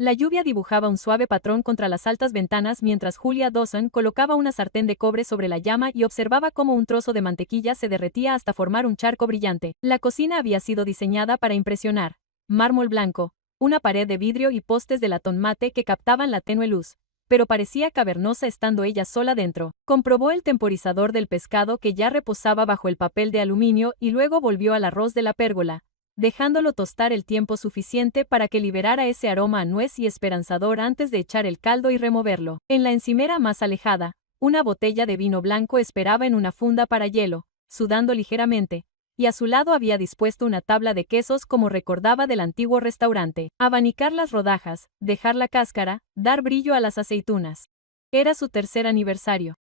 La lluvia dibujaba un suave patrón contra las altas ventanas mientras Julia Dawson colocaba una sartén de cobre sobre la llama y observaba cómo un trozo de mantequilla se derretía hasta formar un charco brillante. La cocina había sido diseñada para impresionar. Mármol blanco, una pared de vidrio y postes de latón mate que captaban la tenue luz, pero parecía cavernosa estando ella sola dentro. Comprobó el temporizador del pescado que ya reposaba bajo el papel de aluminio y luego volvió al arroz de la pérgola, dejándolo tostar el tiempo suficiente para que liberara ese aroma a nuez y esperanzador antes de echar el caldo y removerlo. En la encimera más alejada, una botella de vino blanco esperaba en una funda para hielo, sudando ligeramente, y a su lado había dispuesto una tabla de quesos como recordaba del antiguo restaurante. Abanicar las rodajas, dejar la cáscara, dar brillo a las aceitunas. Era su tercer aniversario.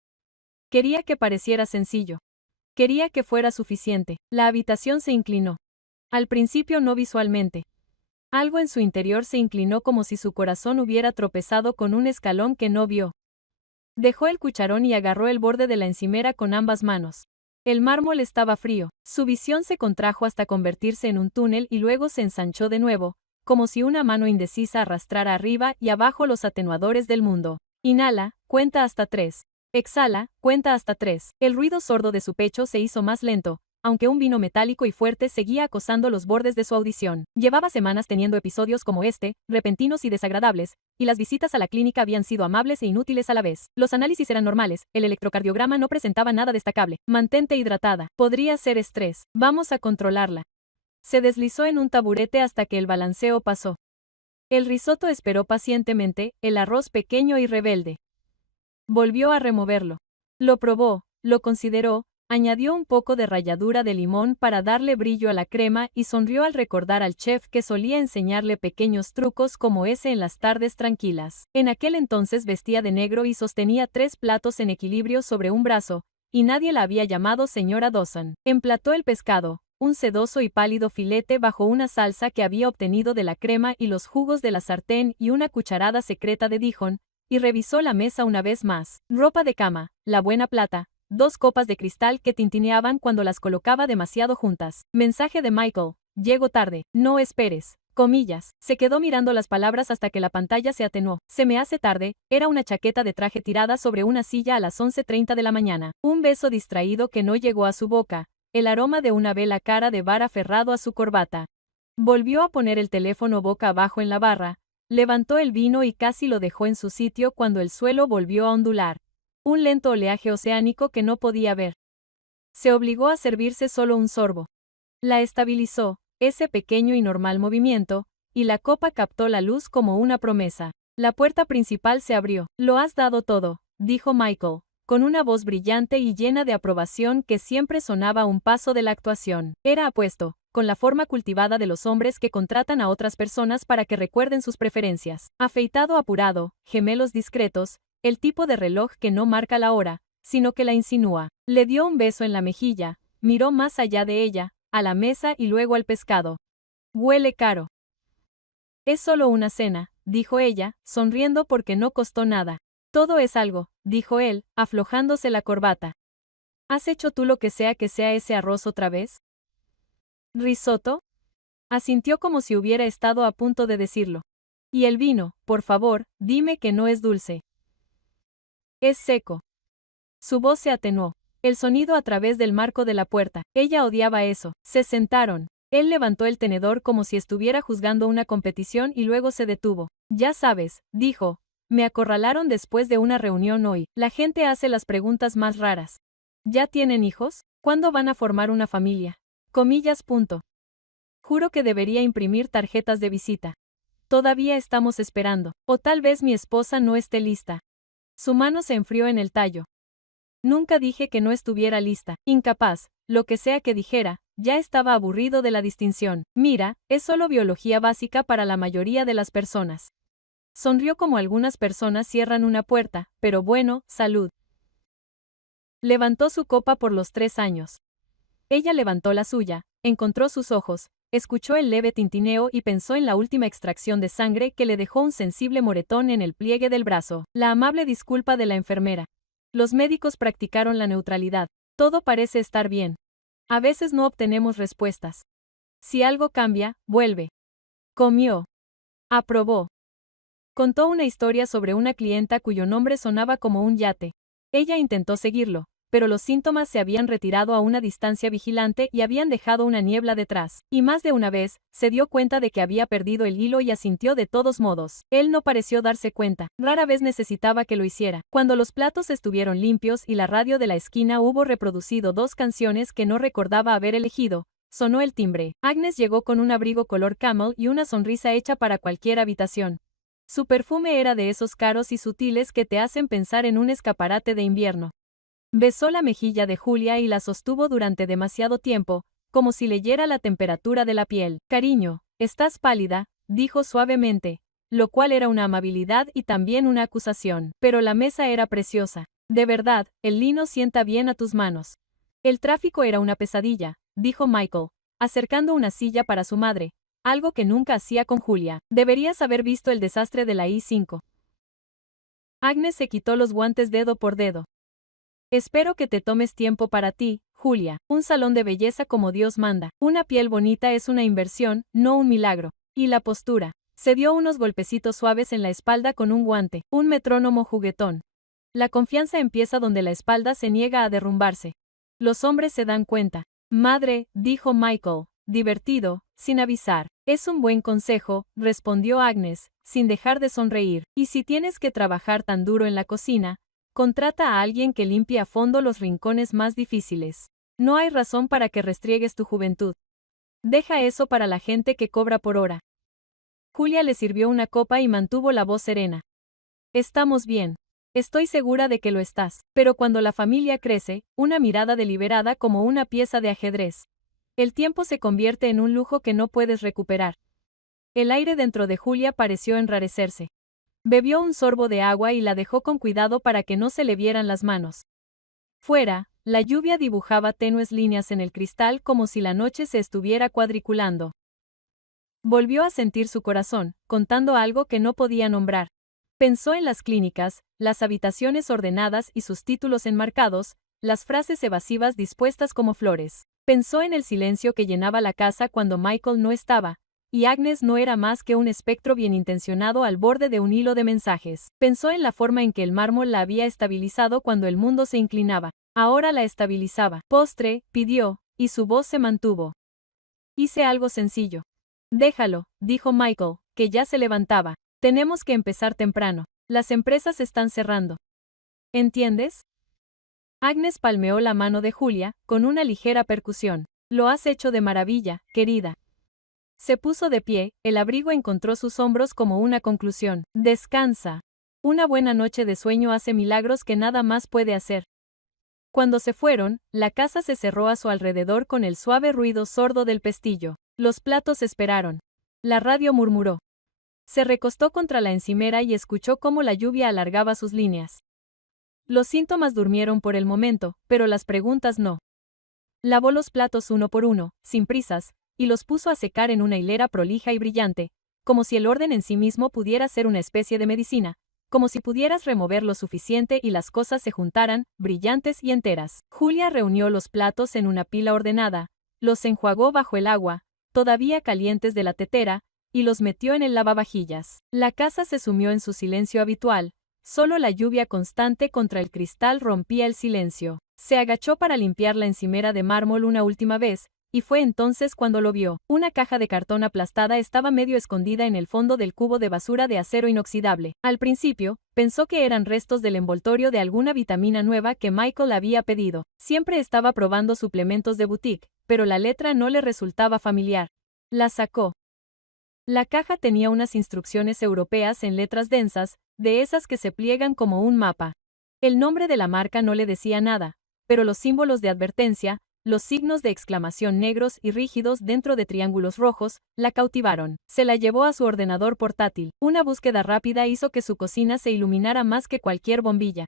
Quería que pareciera sencillo. Quería que fuera suficiente. La habitación se inclinó. Al principio no visualmente. Algo en su interior se inclinó como si su corazón hubiera tropezado con un escalón que no vio. Dejó el cucharón y agarró el borde de la encimera con ambas manos. El mármol estaba frío, su visión se contrajo hasta convertirse en un túnel y luego se ensanchó de nuevo, como si una mano indecisa arrastrara arriba y abajo los atenuadores del mundo. Inhala, cuenta hasta 3. Exhala, cuenta hasta 3. El ruido sordo de su pecho se hizo más lento, aunque un vino metálico y fuerte seguía acosando los bordes de su audición. Llevaba semanas teniendo episodios como este, repentinos y desagradables, y las visitas a la clínica habían sido amables e inútiles a la vez. Los análisis eran normales, el electrocardiograma no presentaba nada destacable. Mantente hidratada. Podría ser estrés. Vamos a controlarla. Se deslizó en un taburete hasta que el balanceo pasó. El risotto esperó pacientemente, el arroz pequeño y rebelde. Volvió a removerlo. Lo probó, lo consideró, añadió un poco de ralladura de limón para darle brillo a la crema y sonrió al recordar al chef que solía enseñarle pequeños trucos como ese en las tardes tranquilas. En aquel entonces vestía de negro y sostenía 3 platos en equilibrio sobre un brazo, y nadie la había llamado señora Dawson. Emplató el pescado, un sedoso y pálido filete bajo una salsa que había obtenido de la crema y los jugos de la sartén y una cucharada secreta de Dijon, y revisó la mesa una vez más. Ropa de cama, la buena plata, 2 copas de cristal que tintineaban cuando las colocaba demasiado juntas. Mensaje de Michael. Llego tarde. No esperes. Comillas. Se quedó mirando las palabras hasta que la pantalla se atenuó. Se me hace tarde. Era una chaqueta de traje tirada sobre una silla a las 11:30 de la mañana. Un beso distraído que no llegó a su boca. El aroma de una vela cara de bar aferrado a su corbata. Volvió a poner el teléfono boca abajo en la barra. Levantó el vino y casi lo dejó en su sitio cuando el suelo volvió a ondular. Un lento oleaje oceánico que no podía ver. Se obligó a servirse solo un sorbo. La estabilizó, ese pequeño y normal movimiento, y la copa captó la luz como una promesa. La puerta principal se abrió. Lo has dado todo, dijo Michael, con una voz brillante y llena de aprobación que siempre sonaba a un paso de la actuación. Era apuesto, con la forma cultivada de los hombres que contratan a otras personas para que recuerden sus preferencias. Afeitado apurado, gemelos discretos, el tipo de reloj que no marca la hora, sino que la insinúa. Le dio un beso en la mejilla, miró más allá de ella, a la mesa y luego al pescado. Huele caro. Es solo una cena, dijo ella, sonriendo porque no costó nada. Todo es algo, dijo él, aflojándose la corbata. ¿Has hecho tú lo que sea ese arroz otra vez? ¿Risotto? Asintió como si hubiera estado a punto de decirlo. Y el vino, por favor, dime que no es dulce. Es seco. Su voz se atenuó. El sonido a través del marco de la puerta. Ella odiaba eso. Se sentaron. Él levantó el tenedor como si estuviera juzgando una competición y luego se detuvo. Ya sabes, dijo. Me acorralaron después de una reunión hoy. La gente hace las preguntas más raras. ¿Ya tienen hijos? ¿Cuándo van a formar una familia? Comillas. Juro que debería imprimir tarjetas de visita. Todavía estamos esperando. O tal vez mi esposa no esté lista. Su mano se enfrió en el tallo. Nunca dije que no estuviera lista. Incapaz, lo que sea que dijera, ya estaba aburrido de la distinción. Mira, es solo biología básica para la mayoría de las personas. Sonrió como algunas personas cierran una puerta, pero bueno, salud. Levantó su copa por los 3 años. Ella levantó la suya, encontró sus ojos, escuchó el leve tintineo y pensó en la última extracción de sangre que le dejó un sensible moretón en el pliegue del brazo. La amable disculpa de la enfermera. Los médicos practicaron la neutralidad. Todo parece estar bien. A veces no obtenemos respuestas. Si algo cambia, vuelve. Comió. Aprobó. Contó una historia sobre una clienta cuyo nombre sonaba como un yate. Ella intentó seguirlo, pero los síntomas se habían retirado a una distancia vigilante y habían dejado una niebla detrás. Y más de una vez, se dio cuenta de que había perdido el hilo y asintió de todos modos. Él no pareció darse cuenta. Rara vez necesitaba que lo hiciera. Cuando los platos estuvieron limpios y la radio de la esquina hubo reproducido 2 canciones que no recordaba haber elegido, sonó el timbre. Agnes llegó con un abrigo color camel y una sonrisa hecha para cualquier habitación. Su perfume era de esos caros y sutiles que te hacen pensar en un escaparate de invierno. Besó la mejilla de Julia y la sostuvo durante demasiado tiempo, como si leyera la temperatura de la piel. Cariño, estás pálida, dijo suavemente, lo cual era una amabilidad y también una acusación. Pero la mesa era preciosa. De verdad, el lino sienta bien a tus manos. El tráfico era una pesadilla, dijo Michael, acercando una silla para su madre, algo que nunca hacía con Julia. Deberías haber visto el desastre de la I-5. Agnes se quitó los guantes dedo por dedo. Espero que te tomes tiempo para ti, Julia. Un salón de belleza como Dios manda. Una piel bonita es una inversión, no un milagro. Y la postura. Se dio unos golpecitos suaves en la espalda con un guante, un metrónomo juguetón. La confianza empieza donde la espalda se niega a derrumbarse. Los hombres se dan cuenta. Madre, dijo Michael, divertido, sin avisar. Es un buen consejo, respondió Agnes, sin dejar de sonreír. Y si tienes que trabajar tan duro en la cocina, contrata a alguien que limpie a fondo los rincones más difíciles. No hay razón para que restriegues tu juventud. Deja eso para la gente que cobra por hora. Julia le sirvió una copa y mantuvo la voz serena. Estamos bien. Estoy segura de que lo estás. Pero cuando la familia crece, una mirada deliberada como una pieza de ajedrez. El tiempo se convierte en un lujo que no puedes recuperar. El aire dentro de Julia pareció enrarecerse. Bebió un sorbo de agua y la dejó con cuidado para que no se le vieran las manos. Fuera, la lluvia dibujaba tenues líneas en el cristal como si la noche se estuviera cuadriculando. Volvió a sentir su corazón, contando algo que no podía nombrar. Pensó en las clínicas, las habitaciones ordenadas y sus títulos enmarcados, las frases evasivas dispuestas como flores. Pensó en el silencio que llenaba la casa cuando Michael no estaba, y Agnes no era más que un espectro bien intencionado al borde de un hilo de mensajes. Pensó en la forma en que el mármol la había estabilizado cuando el mundo se inclinaba. Ahora la estabilizaba. Postre, pidió, y su voz se mantuvo. Hice algo sencillo. Déjalo, dijo Michael, que ya se levantaba. Tenemos que empezar temprano. Las empresas están cerrando. ¿Entiendes? Agnes palmeó la mano de Julia, con una ligera percusión. Lo has hecho de maravilla, querida. Se puso de pie, el abrigo encontró sus hombros como una conclusión. Descansa. Una buena noche de sueño hace milagros que nada más puede hacer. Cuando se fueron, la casa se cerró a su alrededor con el suave ruido sordo del pestillo. Los platos esperaron. La radio murmuró. Se recostó contra la encimera y escuchó cómo la lluvia alargaba sus líneas. Los síntomas durmieron por el momento, pero las preguntas no. Lavó los platos uno por uno, sin prisas, y los puso a secar en una hilera prolija y brillante, como si el orden en sí mismo pudiera ser una especie de medicina, como si pudieras remover lo suficiente y las cosas se juntaran, brillantes y enteras. Julia reunió los platos en una pila ordenada, los enjuagó bajo el agua, todavía calientes de la tetera, y los metió en el lavavajillas. La casa se sumió en su silencio habitual, solo la lluvia constante contra el cristal rompía el silencio. Se agachó para limpiar la encimera de mármol una última vez, y fue entonces cuando lo vio. Una caja de cartón aplastada estaba medio escondida en el fondo del cubo de basura de acero inoxidable. Al principio, pensó que eran restos del envoltorio de alguna vitamina nueva que Michael había pedido. Siempre estaba probando suplementos de boutique, pero la letra no le resultaba familiar. La sacó. La caja tenía unas instrucciones europeas en letras densas, de esas que se pliegan como un mapa. El nombre de la marca no le decía nada, pero los símbolos de advertencia, los signos de exclamación negros y rígidos dentro de triángulos rojos, la cautivaron. Se la llevó a su ordenador portátil. Una búsqueda rápida hizo que su cocina se iluminara más que cualquier bombilla.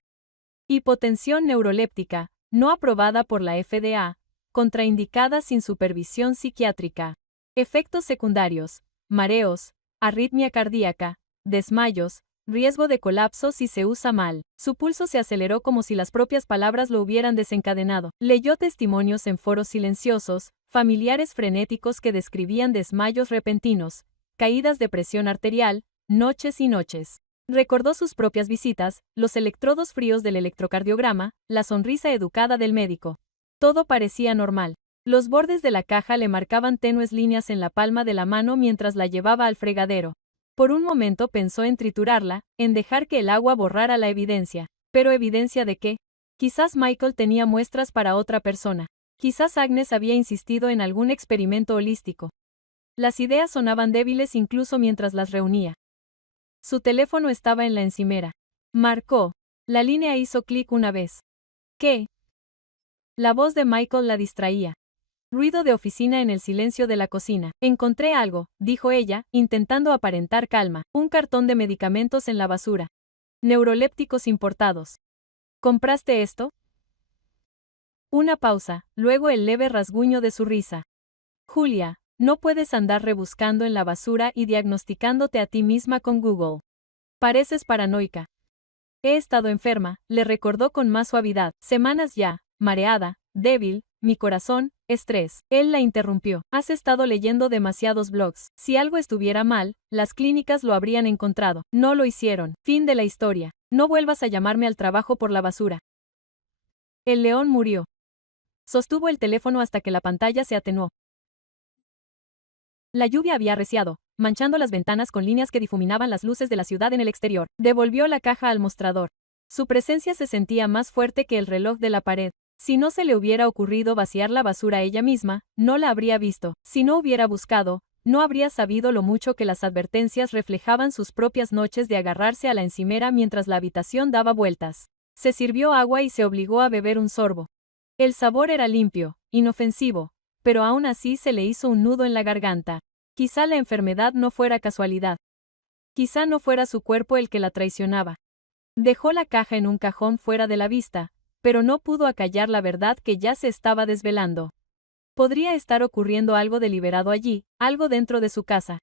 Hipotensión neuroléptica, no aprobada por la FDA, contraindicada sin supervisión psiquiátrica. Efectos secundarios: mareos, arritmia cardíaca, desmayos, riesgo de colapso si se usa mal. Su pulso se aceleró como si las propias palabras lo hubieran desencadenado. Leyó testimonios en foros silenciosos, familiares frenéticos que describían desmayos repentinos, caídas de presión arterial, noches y noches. Recordó sus propias visitas, los electrodos fríos del electrocardiograma, la sonrisa educada del médico. Todo parecía normal. Los bordes de la caja le marcaban tenues líneas en la palma de la mano mientras la llevaba al fregadero. Por un momento pensó en triturarla, en dejar que el agua borrara la evidencia. ¿Pero evidencia de qué? Quizás Michael tenía muestras para otra persona. Quizás Agnes había insistido en algún experimento holístico. Las ideas sonaban débiles incluso mientras las reunía. Su teléfono estaba en la encimera. Marcó. La línea hizo clic una vez. ¿Qué? La voz de Michael la distraía. Ruido de oficina en el silencio de la cocina. Encontré algo, dijo ella, intentando aparentar calma. Un cartón de medicamentos en la basura. Neurolépticos importados. ¿Compraste esto? Una pausa, luego el leve rasguño de su risa. Julia, no puedes andar rebuscando en la basura y diagnosticándote a ti misma con Google. Pareces paranoica. He estado enferma, le recordó con más suavidad. Semanas ya, mareada, débil, mi corazón, estrés. Él la interrumpió. Has estado leyendo demasiados blogs. Si algo estuviera mal, las clínicas lo habrían encontrado. No lo hicieron. Fin de la historia. No vuelvas a llamarme al trabajo por la basura. El león murió. Sostuvo el teléfono hasta que la pantalla se atenuó. La lluvia había arreciado, manchando las ventanas con líneas que difuminaban las luces de la ciudad en el exterior. Devolvió la caja al mostrador. Su presencia se sentía más fuerte que el reloj de la pared. Si no se le hubiera ocurrido vaciar la basura ella misma, no la habría visto. Si no hubiera buscado, no habría sabido lo mucho que las advertencias reflejaban sus propias noches de agarrarse a la encimera mientras la habitación daba vueltas. Se sirvió agua y se obligó a beber un sorbo. El sabor era limpio, inofensivo, pero aún así se le hizo un nudo en la garganta. Quizá la enfermedad no fuera casualidad. Quizá no fuera su cuerpo el que la traicionaba. Dejó la caja en un cajón fuera de la vista, pero no pudo acallar la verdad que ya se estaba desvelando. Podría estar ocurriendo algo deliberado allí, algo dentro de su casa.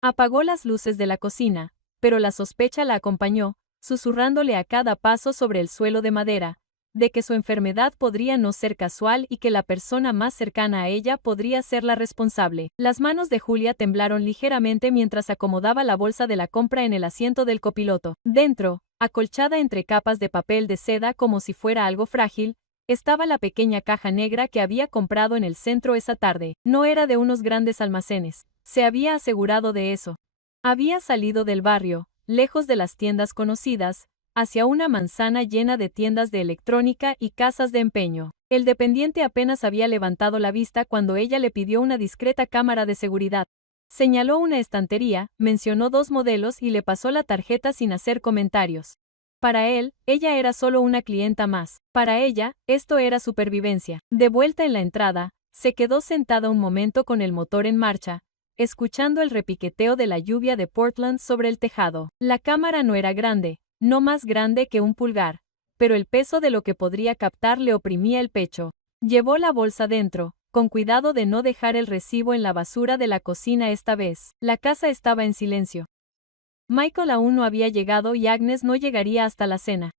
Apagó las luces de la cocina, pero la sospecha la acompañó, susurrándole a cada paso sobre el suelo de madera, de que su enfermedad podría no ser casual y que la persona más cercana a ella podría ser la responsable. Las manos de Julia temblaron ligeramente mientras acomodaba la bolsa de la compra en el asiento del copiloto. Dentro, acolchada entre capas de papel de seda como si fuera algo frágil, estaba la pequeña caja negra que había comprado en el centro esa tarde. No era de unos grandes almacenes. Se había asegurado de eso. Había salido del barrio, lejos de las tiendas conocidas, hacia una manzana llena de tiendas de electrónica y casas de empeño. El dependiente apenas había levantado la vista cuando ella le pidió una discreta cámara de seguridad. Señaló una estantería, mencionó 2 modelos y le pasó la tarjeta sin hacer comentarios. Para él, ella era solo una clienta más. Para ella, esto era supervivencia. De vuelta en la entrada, se quedó sentada un momento con el motor en marcha, escuchando el repiqueteo de la lluvia de Portland sobre el tejado. La cámara no era grande, no más grande que un pulgar, pero el peso de lo que podría captar le oprimía el pecho. Llevó la bolsa dentro, con cuidado de no dejar el recibo en la basura de la cocina esta vez. La casa estaba en silencio. Michael aún no había llegado y Agnes no llegaría hasta la cena.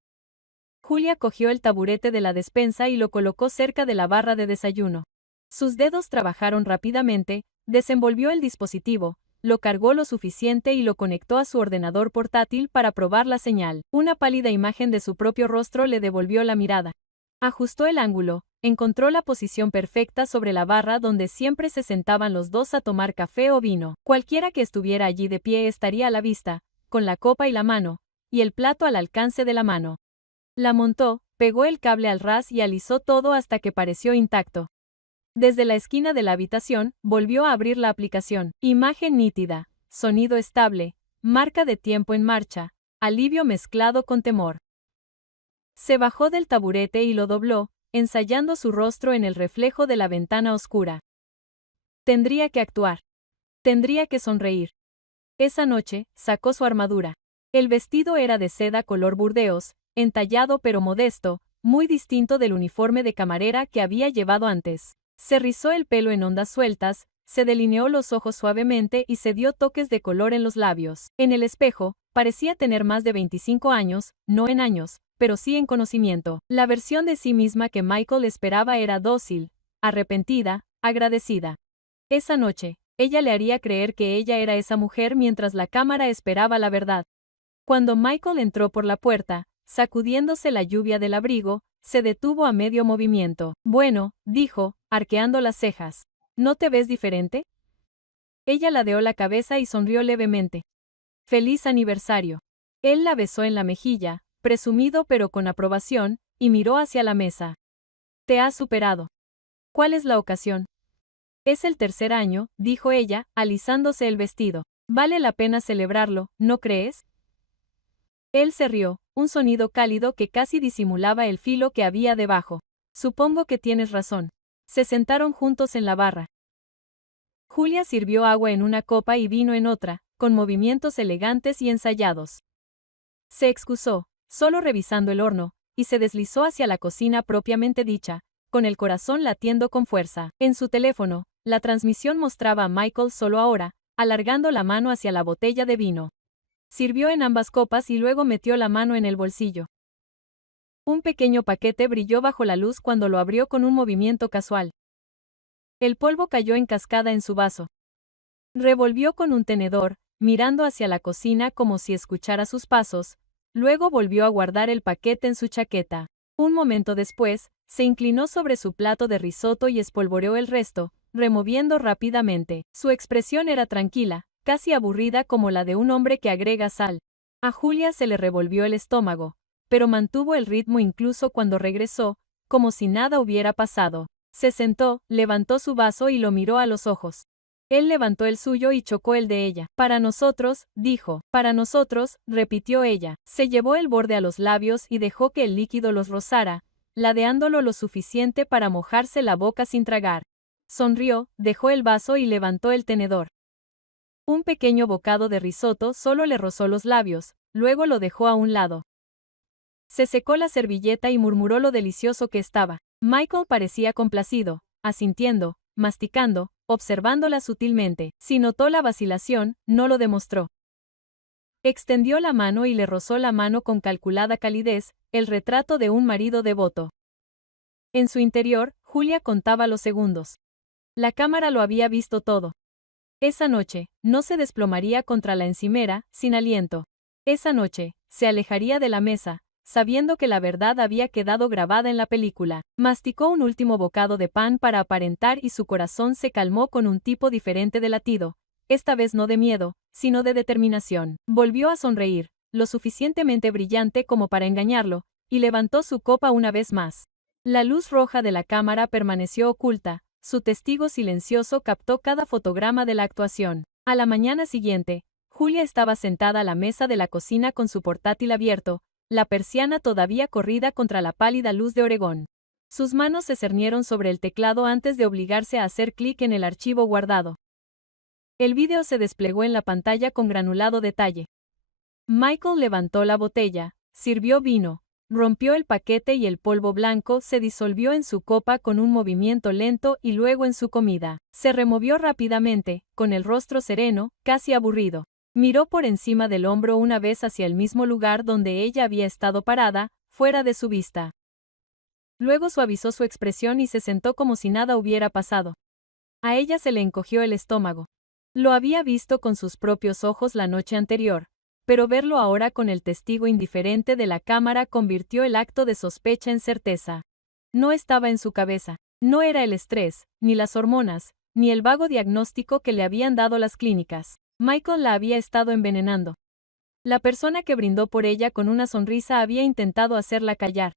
Julia cogió el taburete de la despensa y lo colocó cerca de la barra de desayuno. Sus dedos trabajaron rápidamente, desenvolvió el dispositivo, lo cargó lo suficiente y lo conectó a su ordenador portátil para probar la señal. Una pálida imagen de su propio rostro le devolvió la mirada. Ajustó el ángulo, encontró la posición perfecta sobre la barra donde siempre se sentaban los dos a tomar café o vino. Cualquiera que estuviera allí de pie estaría a la vista, con la copa y la mano, y el plato al alcance de la mano. La montó, pegó el cable al ras y alisó todo hasta que pareció intacto. Desde la esquina de la habitación, volvió a abrir la aplicación. Imagen nítida, sonido estable, marca de tiempo en marcha, alivio mezclado con temor. Se bajó del taburete y lo dobló, ensayando su rostro en el reflejo de la ventana oscura. Tendría que actuar. Tendría que sonreír. Esa noche, sacó su armadura. El vestido era de seda color burdeos, entallado pero modesto, muy distinto del uniforme de camarera que había llevado antes. Se rizó el pelo en ondas sueltas, se delineó los ojos suavemente y se dio toques de color en los labios. En el espejo, parecía tener más de 25 años, no en años, pero sí en conocimiento. La versión de sí misma que Michael esperaba era dócil, arrepentida, agradecida. Esa noche, ella le haría creer que ella era esa mujer mientras la cámara esperaba la verdad. Cuando Michael entró por la puerta, sacudiéndose la lluvia del abrigo, se detuvo a medio movimiento. Bueno, dijo, arqueando las cejas. ¿No te ves diferente? Ella ladeó la cabeza y sonrió levemente. ¡Feliz aniversario! Él la besó en la mejilla, presumido pero con aprobación, y miró hacia la mesa. Te has superado. ¿Cuál es la ocasión? Es el tercer año, dijo ella, alisándose el vestido. Vale la pena celebrarlo, ¿no crees? Él se rió, un sonido cálido que casi disimulaba el filo que había debajo. Supongo que tienes razón. Se sentaron juntos en la barra. Julia sirvió agua en una copa y vino en otra, con movimientos elegantes y ensayados. Se excusó, solo revisando el horno, y se deslizó hacia la cocina propiamente dicha, con el corazón latiendo con fuerza. En su teléfono, la transmisión mostraba a Michael solo ahora, alargando la mano hacia la botella de vino. Sirvió en ambas copas y luego metió la mano en el bolsillo. Un pequeño paquete brilló bajo la luz cuando lo abrió con un movimiento casual. El polvo cayó en cascada en su vaso. Revolvió con un tenedor, mirando hacia la cocina como si escuchara sus pasos, luego volvió a guardar el paquete en su chaqueta. Un momento después, se inclinó sobre su plato de risotto y espolvoreó el resto, removiendo rápidamente. Su expresión era tranquila, casi aburrida como la de un hombre que agrega sal. A Julia se le revolvió el estómago, pero mantuvo el ritmo incluso cuando regresó, como si nada hubiera pasado. Se sentó, levantó su vaso y lo miró a los ojos. Él levantó el suyo y chocó el de ella. Para nosotros, dijo. Para nosotros, repitió ella. Se llevó el borde a los labios y dejó que el líquido los rozara, ladeándolo lo suficiente para mojarse la boca sin tragar. Sonrió, dejó el vaso y levantó el tenedor. Un pequeño bocado de risotto solo le rozó los labios, luego lo dejó a un lado. Se secó la servilleta y murmuró lo delicioso que estaba. Michael parecía complacido, asintiendo, masticando, observándola sutilmente. Si notó la vacilación, no lo demostró. Extendió la mano y le rozó la mano con calculada calidez, el retrato de un marido devoto. En su interior, Julia contaba los segundos. La cámara lo había visto todo. Esa noche, no se desplomaría contra la encimera, sin aliento. Esa noche, se alejaría de la mesa, sabiendo que la verdad había quedado grabada en la película. Masticó un último bocado de pan para aparentar y su corazón se calmó con un tipo diferente de latido, esta vez no de miedo, sino de determinación. Volvió a sonreír, lo suficientemente brillante como para engañarlo, y levantó su copa una vez más. La luz roja de la cámara permaneció oculta, su testigo silencioso captó cada fotograma de la actuación. A la mañana siguiente, Julia estaba sentada a la mesa de la cocina con su portátil abierto, la persiana todavía corrida contra la pálida luz de Oregón. Sus manos se cernieron sobre el teclado antes de obligarse a hacer clic en el archivo guardado. El vídeo se desplegó en la pantalla con granulado detalle. Michael levantó la botella, sirvió vino, rompió el paquete y el polvo blanco se disolvió en su copa con un movimiento lento y luego en su comida. Se removió rápidamente, con el rostro sereno, casi aburrido. Miró por encima del hombro una vez hacia el mismo lugar donde ella había estado parada, fuera de su vista. Luego suavizó su expresión y se sentó como si nada hubiera pasado. A ella se le encogió el estómago. Lo había visto con sus propios ojos la noche anterior, pero verlo ahora con el testigo indiferente de la cámara convirtió el acto de sospecha en certeza. No estaba en su cabeza. No era el estrés, ni las hormonas, ni el vago diagnóstico que le habían dado las clínicas. Michael la había estado envenenando. La persona que brindó por ella con una sonrisa había intentado hacerla callar.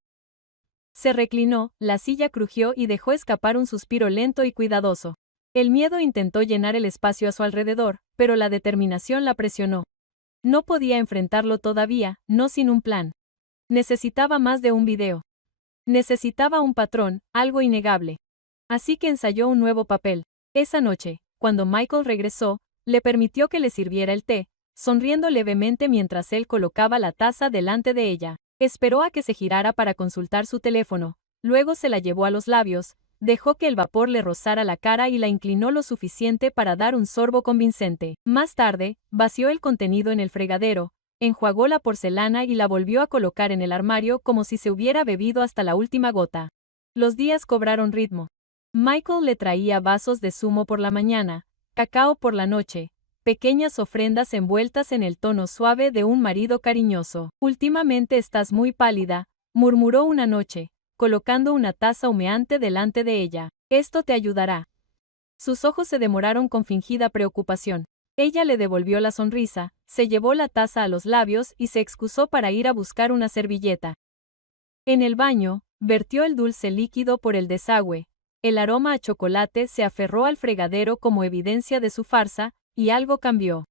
Se reclinó, la silla crujió y dejó escapar un suspiro lento y cuidadoso. El miedo intentó llenar el espacio a su alrededor, pero la determinación la presionó. No podía enfrentarlo todavía, no sin un plan. Necesitaba más de un video. Necesitaba un patrón, algo innegable. Así que ensayó un nuevo papel. Esa noche, cuando Michael regresó, le permitió que le sirviera el té, sonriendo levemente mientras él colocaba la taza delante de ella. Esperó a que se girara para consultar su teléfono, luego se la llevó a los labios, dejó que el vapor le rozara la cara y la inclinó lo suficiente para dar un sorbo convincente. Más tarde, vació el contenido en el fregadero, enjuagó la porcelana y la volvió a colocar en el armario como si se hubiera bebido hasta la última gota. Los días cobraron ritmo. Michael le traía vasos de zumo por la mañana, cacao por la noche, pequeñas ofrendas envueltas en el tono suave de un marido cariñoso. Últimamente estás muy pálida, murmuró una noche, colocando una taza humeante delante de ella. Esto te ayudará. Sus ojos se demoraron con fingida preocupación. Ella le devolvió la sonrisa, se llevó la taza a los labios y se excusó para ir a buscar una servilleta. En el baño, vertió el dulce líquido por el desagüe. El aroma a chocolate se aferró al fregadero como evidencia de su farsa, y algo cambió.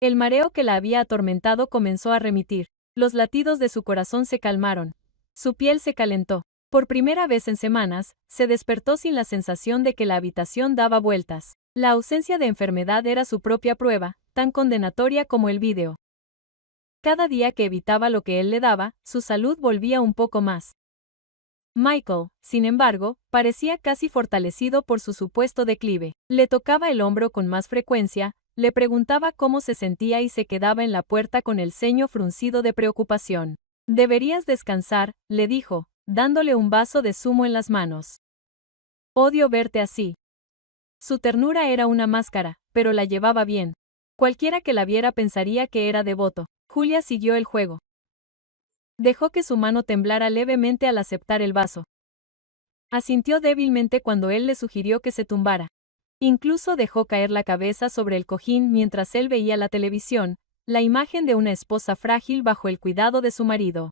El mareo que la había atormentado comenzó a remitir. Los latidos de su corazón se calmaron. Su piel se calentó. Por primera vez en semanas, se despertó sin la sensación de que la habitación daba vueltas. La ausencia de enfermedad era su propia prueba, tan condenatoria como el vídeo. Cada día que evitaba lo que él le daba, su salud volvía un poco más. Michael, sin embargo, parecía casi fortalecido por su supuesto declive. Le tocaba el hombro con más frecuencia, le preguntaba cómo se sentía y se quedaba en la puerta con el ceño fruncido de preocupación. Deberías descansar, le dijo, dándole un vaso de zumo en las manos. Odio verte así. Su ternura era una máscara, pero la llevaba bien. Cualquiera que la viera pensaría que era devoto. Julia siguió el juego. Dejó que su mano temblara levemente al aceptar el vaso. Asintió débilmente cuando él le sugirió que se tumbara. Incluso dejó caer la cabeza sobre el cojín mientras él veía la televisión, la imagen de una esposa frágil bajo el cuidado de su marido.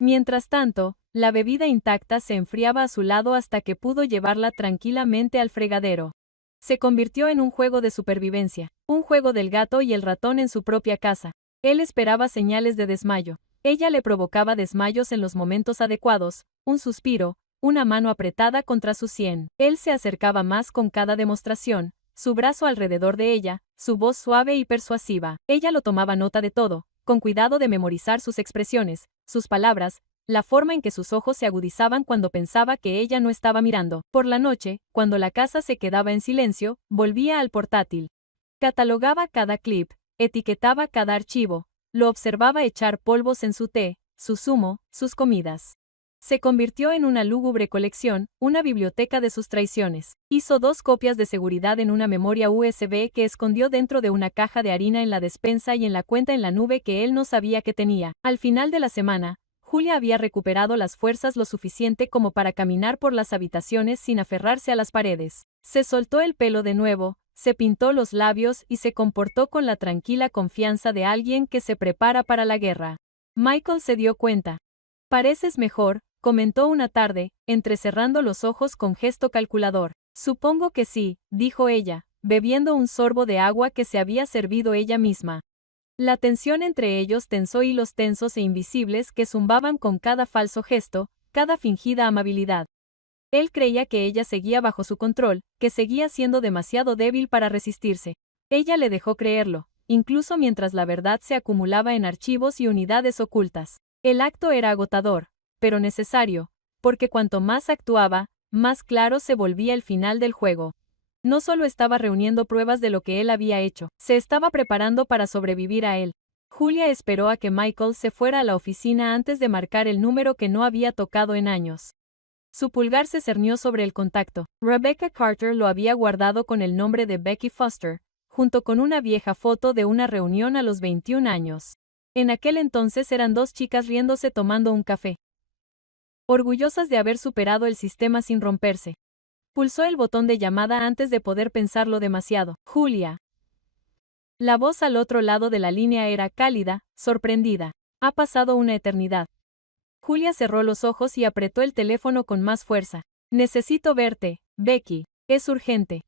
Mientras tanto, la bebida intacta se enfriaba a su lado hasta que pudo llevarla tranquilamente al fregadero. Se convirtió en un juego de supervivencia, un juego del gato y el ratón en su propia casa. Él esperaba señales de desmayo. Ella le provocaba desmayos en los momentos adecuados, un suspiro, una mano apretada contra su sien. Él se acercaba más con cada demostración, su brazo alrededor de ella, su voz suave y persuasiva. Ella lo tomaba nota de todo, con cuidado de memorizar sus expresiones, sus palabras, la forma en que sus ojos se agudizaban cuando pensaba que ella no estaba mirando. Por la noche, cuando la casa se quedaba en silencio, volvía al portátil. Catalogaba cada clip, etiquetaba cada archivo, lo observaba echar polvos en su té, su zumo, sus comidas. Se convirtió en una lúgubre colección, una biblioteca de sus traiciones. Hizo 2 copias de seguridad en una memoria USB que escondió dentro de una caja de harina en la despensa y en la cuenta en la nube que él no sabía que tenía. Al final de la semana, Julia había recuperado las fuerzas lo suficiente como para caminar por las habitaciones sin aferrarse a las paredes. Se soltó el pelo de nuevo, se pintó los labios y se comportó con la tranquila confianza de alguien que se prepara para la guerra. Michael se dio cuenta. Pareces mejor, comentó una tarde, entrecerrando los ojos con gesto calculador. Supongo que sí, dijo ella, bebiendo un sorbo de agua que se había servido ella misma. La tensión entre ellos tensó hilos tensos e invisibles que zumbaban con cada falso gesto, cada fingida amabilidad. Él creía que ella seguía bajo su control, que seguía siendo demasiado débil para resistirse. Ella le dejó creerlo, incluso mientras la verdad se acumulaba en archivos y unidades ocultas. El acto era agotador, pero necesario, porque cuanto más actuaba, más claro se volvía el final del juego. No solo estaba reuniendo pruebas de lo que él había hecho, se estaba preparando para sobrevivir a él. Julia esperó a que Michael se fuera a la oficina antes de marcar el número que no había tocado en años. Su pulgar se cernió sobre el contacto. Rebecca Carter lo había guardado con el nombre de Becky Foster, junto con una vieja foto de una reunión a los 21 años. En aquel entonces eran 2 chicas riéndose tomando un café. Orgullosas de haber superado el sistema sin romperse. Pulsó el botón de llamada antes de poder pensarlo demasiado. Julia. La voz al otro lado de la línea era cálida, sorprendida. Ha pasado una eternidad. Julia cerró los ojos y apretó el teléfono con más fuerza. Necesito verte, Becky. Es urgente.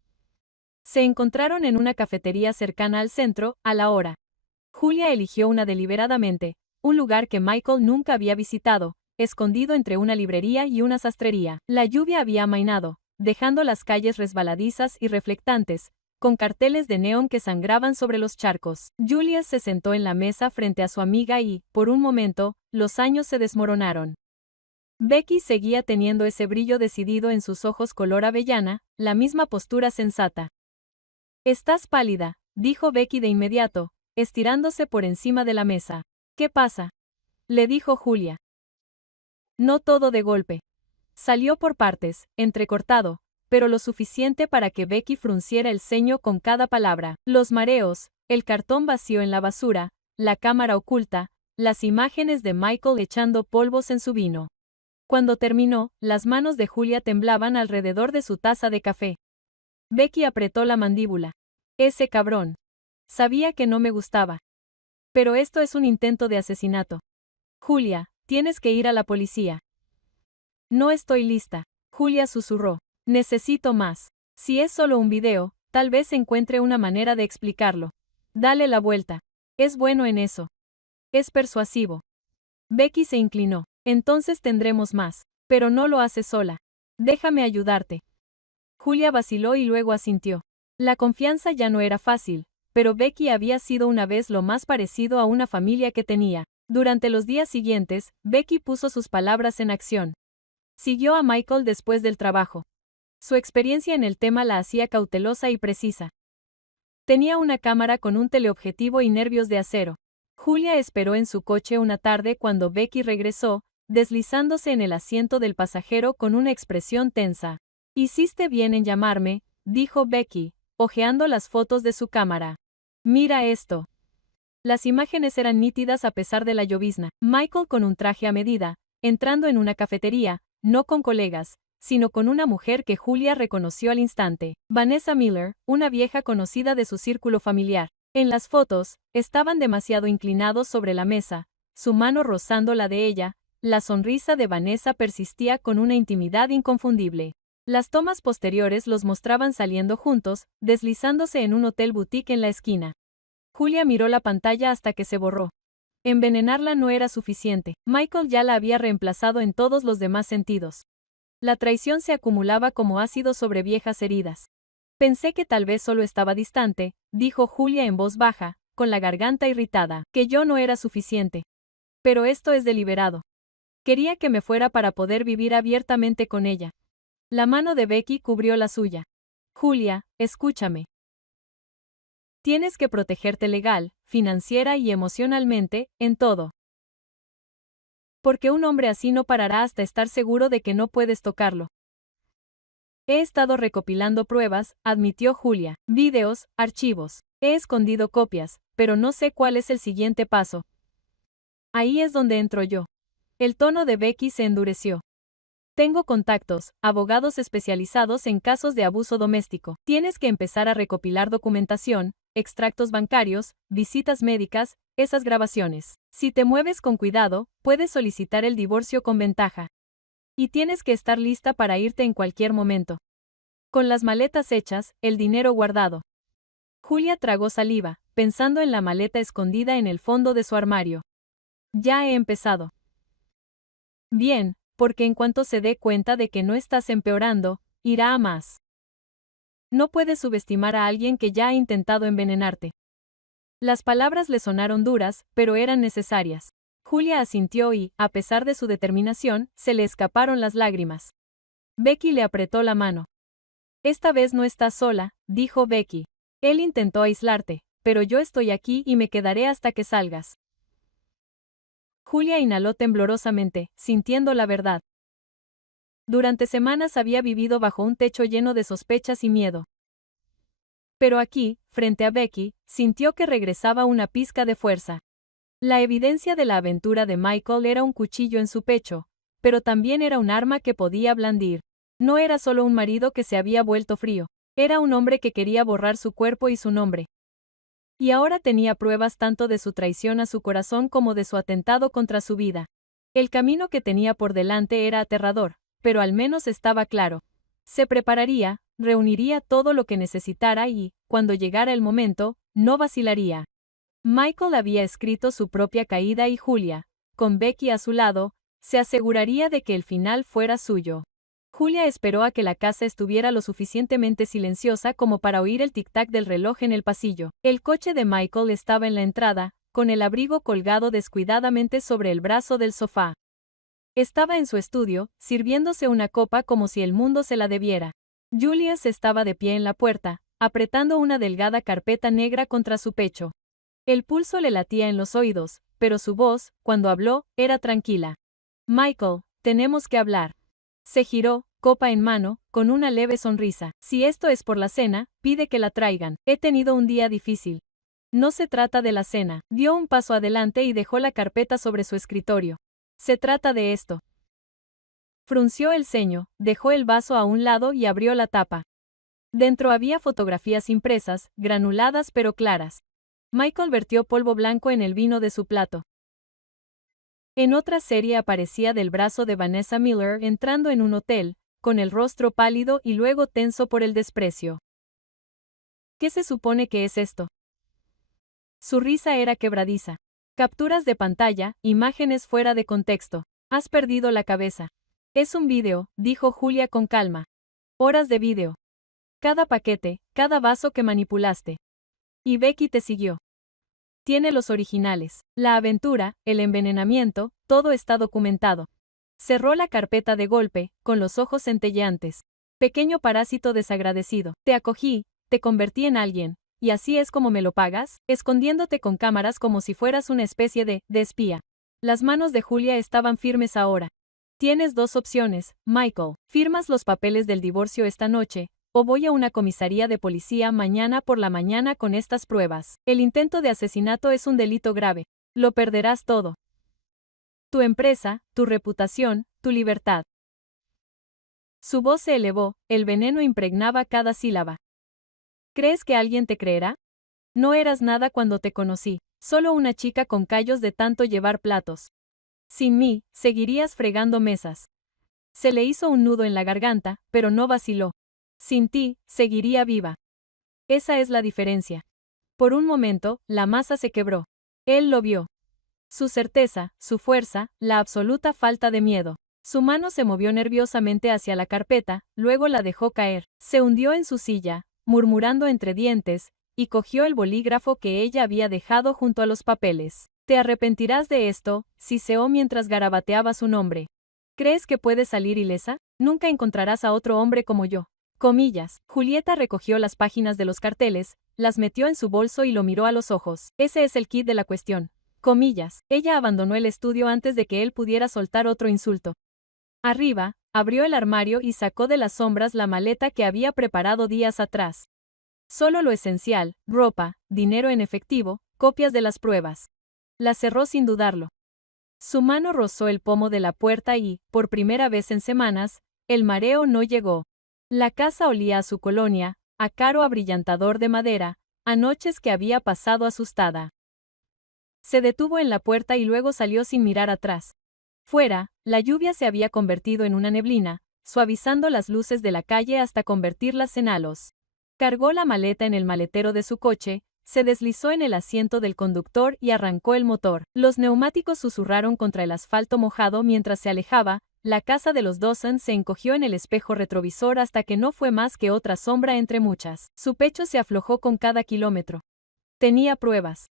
Se encontraron en una cafetería cercana al centro, a la hora. Julia eligió una deliberadamente, un lugar que Michael nunca había visitado, escondido entre una librería y una sastrería. La lluvia había amainado, dejando las calles resbaladizas y reflectantes, con carteles de neón que sangraban sobre los charcos. Julia se sentó en la mesa frente a su amiga y, por un momento, los años se desmoronaron. Becky seguía teniendo ese brillo decidido en sus ojos color avellana, la misma postura sensata. Estás pálida, dijo Becky de inmediato, estirándose por encima de la mesa. ¿Qué pasa? Le dijo Julia. No todo de golpe. Salió por partes, entrecortado, pero lo suficiente para que Becky frunciera el ceño con cada palabra. Los mareos, el cartón vacío en la basura, la cámara oculta, las imágenes de Michael echando polvos en su vino. Cuando terminó, las manos de Julia temblaban alrededor de su taza de café. Becky apretó la mandíbula. Ese cabrón. Sabía que no me gustaba. Pero esto es un intento de asesinato. Julia, tienes que ir a la policía. No estoy lista. Julia susurró. Necesito más. Si es solo un video, tal vez encuentre una manera de explicarlo. Dale la vuelta. Es bueno en eso. Es persuasivo. Becky se inclinó. Entonces tendremos más. Pero no lo hace sola. Déjame ayudarte. Julia vaciló y luego asintió. La confianza ya no era fácil, pero Becky había sido una vez lo más parecido a una familia que tenía. Durante los días siguientes, Becky puso sus palabras en acción. Siguió a Michael después del trabajo. Su experiencia en el tema la hacía cautelosa y precisa. Tenía una cámara con un teleobjetivo y nervios de acero. Julia esperó en su coche una tarde cuando Becky regresó, deslizándose en el asiento del pasajero con una expresión tensa. Hiciste bien en llamarme, dijo Becky, hojeando las fotos de su cámara. Mira esto. Las imágenes eran nítidas a pesar de la llovizna. Michael con un traje a medida, entrando en una cafetería, no con colegas, sino con una mujer que Julia reconoció al instante. Vanessa Miller, una vieja conocida de su círculo familiar. En las fotos, estaban demasiado inclinados sobre la mesa, su mano rozando la de ella, la sonrisa de Vanessa persistía con una intimidad inconfundible. Las tomas posteriores los mostraban saliendo juntos, deslizándose en un hotel boutique en la esquina. Julia miró la pantalla hasta que se borró. Envenenarla no era suficiente. Michael ya la había reemplazado en todos los demás sentidos. La traición se acumulaba como ácido sobre viejas heridas. Pensé que tal vez solo estaba distante, dijo Julia en voz baja, con la garganta irritada, que yo no era suficiente. Pero esto es deliberado. Quería que me fuera para poder vivir abiertamente con ella. La mano de Becky cubrió la suya. Julia, escúchame. Tienes que protegerte legal, financiera y emocionalmente, en todo. Porque un hombre así no parará hasta estar seguro de que no puedes tocarlo. He estado recopilando pruebas, admitió Julia. Videos, archivos. He escondido copias, pero no sé cuál es el siguiente paso. Ahí es donde entro yo. El tono de Becky se endureció. Tengo contactos, abogados especializados en casos de abuso doméstico. Tienes que empezar a recopilar documentación, extractos bancarios, visitas médicas, esas grabaciones. Si te mueves con cuidado, puedes solicitar el divorcio con ventaja. Y tienes que estar lista para irte en cualquier momento. Con las maletas hechas, el dinero guardado. Julia tragó saliva, pensando en la maleta escondida en el fondo de su armario. Ya he empezado. Bien, porque en cuanto se dé cuenta de que no estás empeorando, irá a más. No puedes subestimar a alguien que ya ha intentado envenenarte. Las palabras le sonaron duras, pero eran necesarias. Julia asintió y, a pesar de su determinación, se le escaparon las lágrimas. Becky le apretó la mano. Esta vez no estás sola, dijo Becky. Él intentó aislarte, pero yo estoy aquí y me quedaré hasta que salgas. Julia inhaló temblorosamente, sintiendo la verdad. Durante semanas había vivido bajo un techo lleno de sospechas y miedo. Pero aquí, frente a Becky, sintió que regresaba una pizca de fuerza. La evidencia de la aventura de Michael era un cuchillo en su pecho, pero también era un arma que podía blandir. No era solo un marido que se había vuelto frío, era un hombre que quería borrar su cuerpo y su nombre. Y ahora tenía pruebas tanto de su traición a su corazón como de su atentado contra su vida. El camino que tenía por delante era aterrador, pero al menos estaba claro. Se prepararía, reuniría todo lo que necesitara y, cuando llegara el momento, no vacilaría. Michael había escrito su propia caída y Julia, con Becky a su lado, se aseguraría de que el final fuera suyo. Julia esperó a que la casa estuviera lo suficientemente silenciosa como para oír el tic-tac del reloj en el pasillo. El coche de Michael estaba en la entrada, con el abrigo colgado descuidadamente sobre el brazo del sofá. Estaba en su estudio, sirviéndose una copa como si el mundo se la debiera. Julius estaba de pie en la puerta, apretando una delgada carpeta negra contra su pecho. El pulso le latía en los oídos, pero su voz, cuando habló, era tranquila. Michael, tenemos que hablar. Se giró, copa en mano, con una leve sonrisa. Si esto es por la cena, pide que la traigan. He tenido un día difícil. No se trata de la cena. Dio un paso adelante y dejó la carpeta sobre su escritorio. Se trata de esto. Frunció el ceño, dejó el vaso a un lado y abrió la tapa. Dentro había fotografías impresas, granuladas pero claras. Michael vertió polvo blanco en el vino de su plato. En otra serie aparecía del brazo de Vanessa Miller entrando en un hotel, con el rostro pálido y luego tenso por el desprecio. ¿Qué se supone que es esto? Su risa era quebradiza. Capturas de pantalla, imágenes fuera de contexto. Has perdido la cabeza. Es un vídeo, dijo Julia con calma. Horas de vídeo. Cada paquete, cada vaso que manipulaste. Y Becky te siguió. Tiene los originales. La aventura, el envenenamiento, todo está documentado. Cerró la carpeta de golpe, con los ojos centelleantes. Pequeño parásito desagradecido. Te acogí, te convertí en alguien. ¿Y así es como me lo pagas? Escondiéndote con cámaras como si fueras una especie de espía. Las manos de Julia estaban firmes ahora. Tienes dos opciones, Michael. Firmas los papeles del divorcio esta noche, o voy a una comisaría de policía mañana por la mañana con estas pruebas. El intento de asesinato es un delito grave. Lo perderás todo. Tu empresa, tu reputación, tu libertad. Su voz se elevó, el veneno impregnaba cada sílaba. ¿Crees que alguien te creerá? No eras nada cuando te conocí, solo una chica con callos de tanto llevar platos. Sin mí, seguirías fregando mesas. Se le hizo un nudo en la garganta, pero no vaciló. Sin ti, seguiría viva. Esa es la diferencia. Por un momento, la masa se quebró. Él lo vio. Su certeza, su fuerza, la absoluta falta de miedo. Su mano se movió nerviosamente hacia la carpeta, luego la dejó caer. Se hundió en su silla, murmurando entre dientes, y cogió el bolígrafo que ella había dejado junto a los papeles. Te arrepentirás de esto, siseó mientras garabateaba su nombre. ¿Crees que puedes salir ilesa? Nunca encontrarás a otro hombre como yo. Comillas. Julieta recogió las páginas de los carteles, las metió en su bolso y lo miró a los ojos. Ese es el quid de la cuestión. Comillas. Ella abandonó el estudio antes de que él pudiera soltar otro insulto. Arriba, abrió el armario y sacó de las sombras la maleta que había preparado días atrás. Solo lo esencial, ropa, dinero en efectivo, copias de las pruebas. La cerró sin dudarlo. Su mano rozó el pomo de la puerta y, por primera vez en semanas, el mareo no llegó. La casa olía a su colonia, a caro abrillantador de madera, a noches que había pasado asustada. Se detuvo en la puerta y luego salió sin mirar atrás. Fuera, la lluvia se había convertido en una neblina, suavizando las luces de la calle hasta convertirlas en halos. Cargó la maleta en el maletero de su coche, se deslizó en el asiento del conductor y arrancó el motor. Los neumáticos susurraron contra el asfalto mojado mientras se alejaba. La casa de los Dawson se encogió en el espejo retrovisor hasta que no fue más que otra sombra entre muchas. Su pecho se aflojó con cada kilómetro. Tenía pruebas.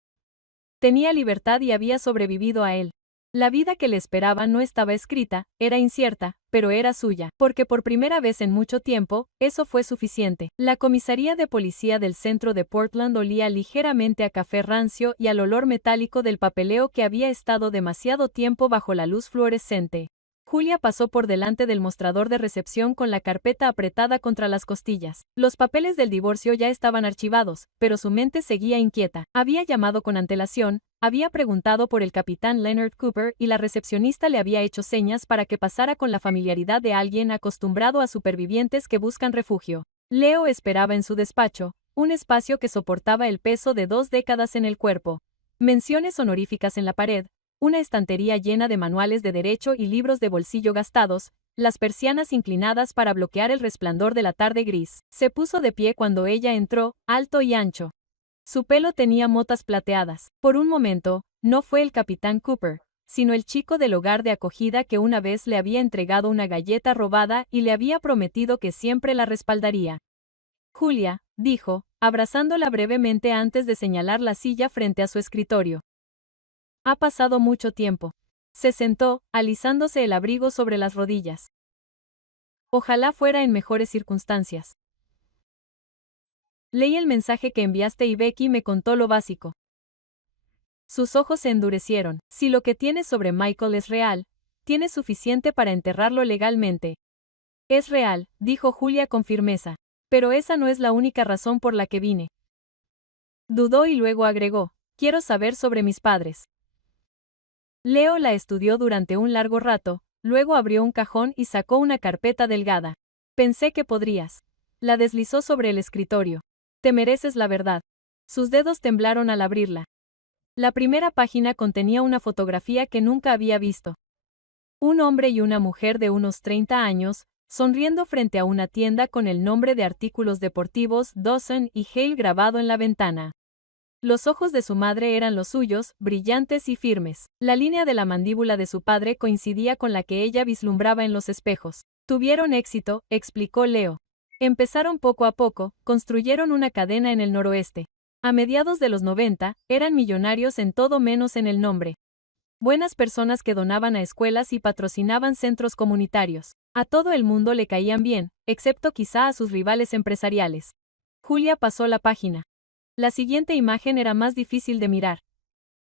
Tenía libertad y había sobrevivido a él. La vida que le esperaba no estaba escrita, era incierta, pero era suya, porque por primera vez en mucho tiempo, eso fue suficiente. La comisaría de policía del centro de Portland olía ligeramente a café rancio y al olor metálico del papeleo que había estado demasiado tiempo bajo la luz fluorescente. Julia pasó por delante del mostrador de recepción con la carpeta apretada contra las costillas. Los papeles del divorcio ya estaban archivados, pero su mente seguía inquieta. Había llamado con antelación, había preguntado por el capitán Leonard Cooper y la recepcionista le había hecho señas para que pasara con la familiaridad de alguien acostumbrado a supervivientes que buscan refugio. Leo esperaba en su despacho, un espacio que soportaba el peso de 2 décadas en el cuerpo. Menciones honoríficas en la pared, una estantería llena de manuales de derecho y libros de bolsillo gastados, las persianas inclinadas para bloquear el resplandor de la tarde gris. Se puso de pie cuando ella entró, alto y ancho. Su pelo tenía motas plateadas. Por un momento, no fue el capitán Cooper, sino el chico del hogar de acogida que una vez le había entregado una galleta robada y le había prometido que siempre la respaldaría. Julia, dijo, abrazándola brevemente antes de señalar la silla frente a su escritorio. Ha pasado mucho tiempo. Se sentó, alisándose el abrigo sobre las rodillas. Ojalá fuera en mejores circunstancias. Leí el mensaje que enviaste y Becky me contó lo básico. Sus ojos se endurecieron. Si lo que tienes sobre Michael es real, tienes suficiente para enterrarlo legalmente. Es real, dijo Julia con firmeza. Pero esa no es la única razón por la que vine. Dudó y luego agregó, quiero saber sobre mis padres. Leo la estudió durante un largo rato, luego abrió un cajón y sacó una carpeta delgada. Pensé que podrías. La deslizó sobre el escritorio. Te mereces la verdad. Sus dedos temblaron al abrirla. La primera página contenía una fotografía que nunca había visto. Un hombre y una mujer de unos 30 años, sonriendo frente a una tienda con el nombre de artículos deportivos Dawson y Hale grabado en la ventana. Los ojos de su madre eran los suyos, brillantes y firmes. La línea de la mandíbula de su padre coincidía con la que ella vislumbraba en los espejos. Tuvieron éxito, explicó Leo. Empezaron poco a poco, construyeron una cadena en el noroeste. A mediados de los 90, eran millonarios en todo menos en el nombre. Buenas personas que donaban a escuelas y patrocinaban centros comunitarios. A todo el mundo le caían bien, excepto quizá a sus rivales empresariales. Julia pasó la página. La siguiente imagen era más difícil de mirar.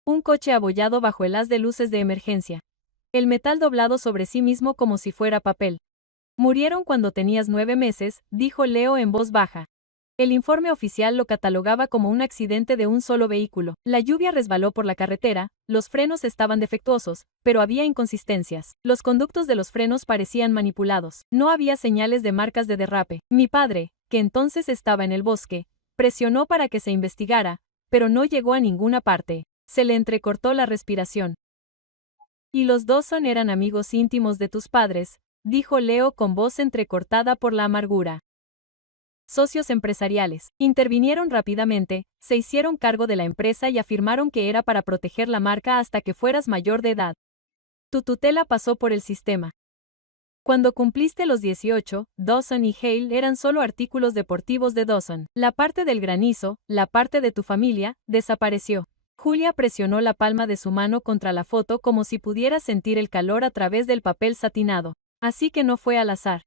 Un coche abollado bajo el haz de luces de emergencia. El metal doblado sobre sí mismo como si fuera papel. Murieron cuando tenías 9 meses, dijo Leo en voz baja. El informe oficial lo catalogaba como un accidente de un solo vehículo. La lluvia resbaló por la carretera, los frenos estaban defectuosos, pero había inconsistencias. Los conductos de los frenos parecían manipulados. No había señales de marcas de derrape. Mi padre, que entonces estaba en el bosque, presionó para que se investigara, pero no llegó a ninguna parte. Se le entrecortó la respiración. Y los Dawson eran amigos íntimos de tus padres, dijo Leo con voz entrecortada por la amargura. Socios empresariales. Intervinieron rápidamente, se hicieron cargo de la empresa y afirmaron que era para proteger la marca hasta que fueras mayor de edad. Tu tutela pasó por el sistema. Cuando cumpliste los 18, Dawson y Hale eran solo artículos deportivos de Dawson. La parte del granizo, la parte de tu familia, desapareció. Julia presionó la palma de su mano contra la foto como si pudiera sentir el calor a través del papel satinado. Así que no fue al azar.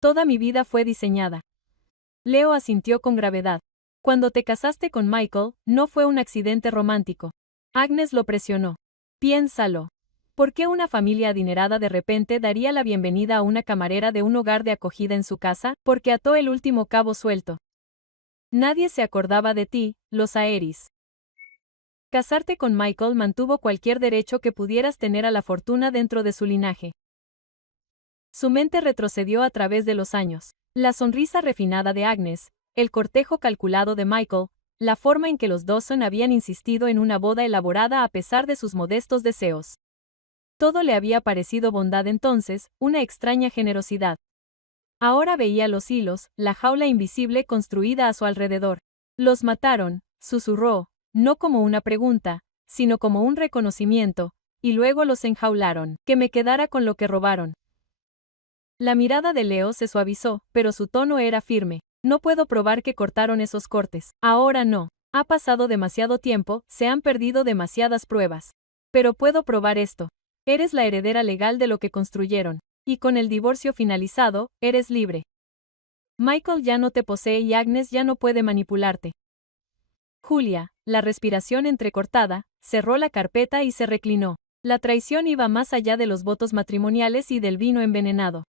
Toda mi vida fue diseñada. Leo asintió con gravedad. Cuando te casaste con Michael, no fue un accidente romántico. Agnes lo presionó. Piénsalo. ¿Por qué una familia adinerada de repente daría la bienvenida a una camarera de un hogar de acogida en su casa? Porque ató el último cabo suelto. Nadie se acordaba de ti, los Aeris. Casarte con Michael mantuvo cualquier derecho que pudieras tener a la fortuna dentro de su linaje. Su mente retrocedió a través de los años. La sonrisa refinada de Agnes, el cortejo calculado de Michael, la forma en que los Dawson habían insistido en una boda elaborada a pesar de sus modestos deseos. Todo le había parecido bondad entonces, una extraña generosidad. Ahora veía los hilos, la jaula invisible construida a su alrededor. Los mataron, susurró, no como una pregunta, sino como un reconocimiento, y luego los enjaularon. Que me quedara con lo que robaron. La mirada de Leo se suavizó, pero su tono era firme. No puedo probar que cortaron esos cortes. Ahora no. Ha pasado demasiado tiempo, se han perdido demasiadas pruebas. Pero puedo probar esto. Eres la heredera legal de lo que construyeron. Y con el divorcio finalizado, eres libre. Michael ya no te posee y Agnes ya no puede manipularte. Julia, la respiración entrecortada, cerró la carpeta y se reclinó. La traición iba más allá de los votos matrimoniales y del vino envenenado.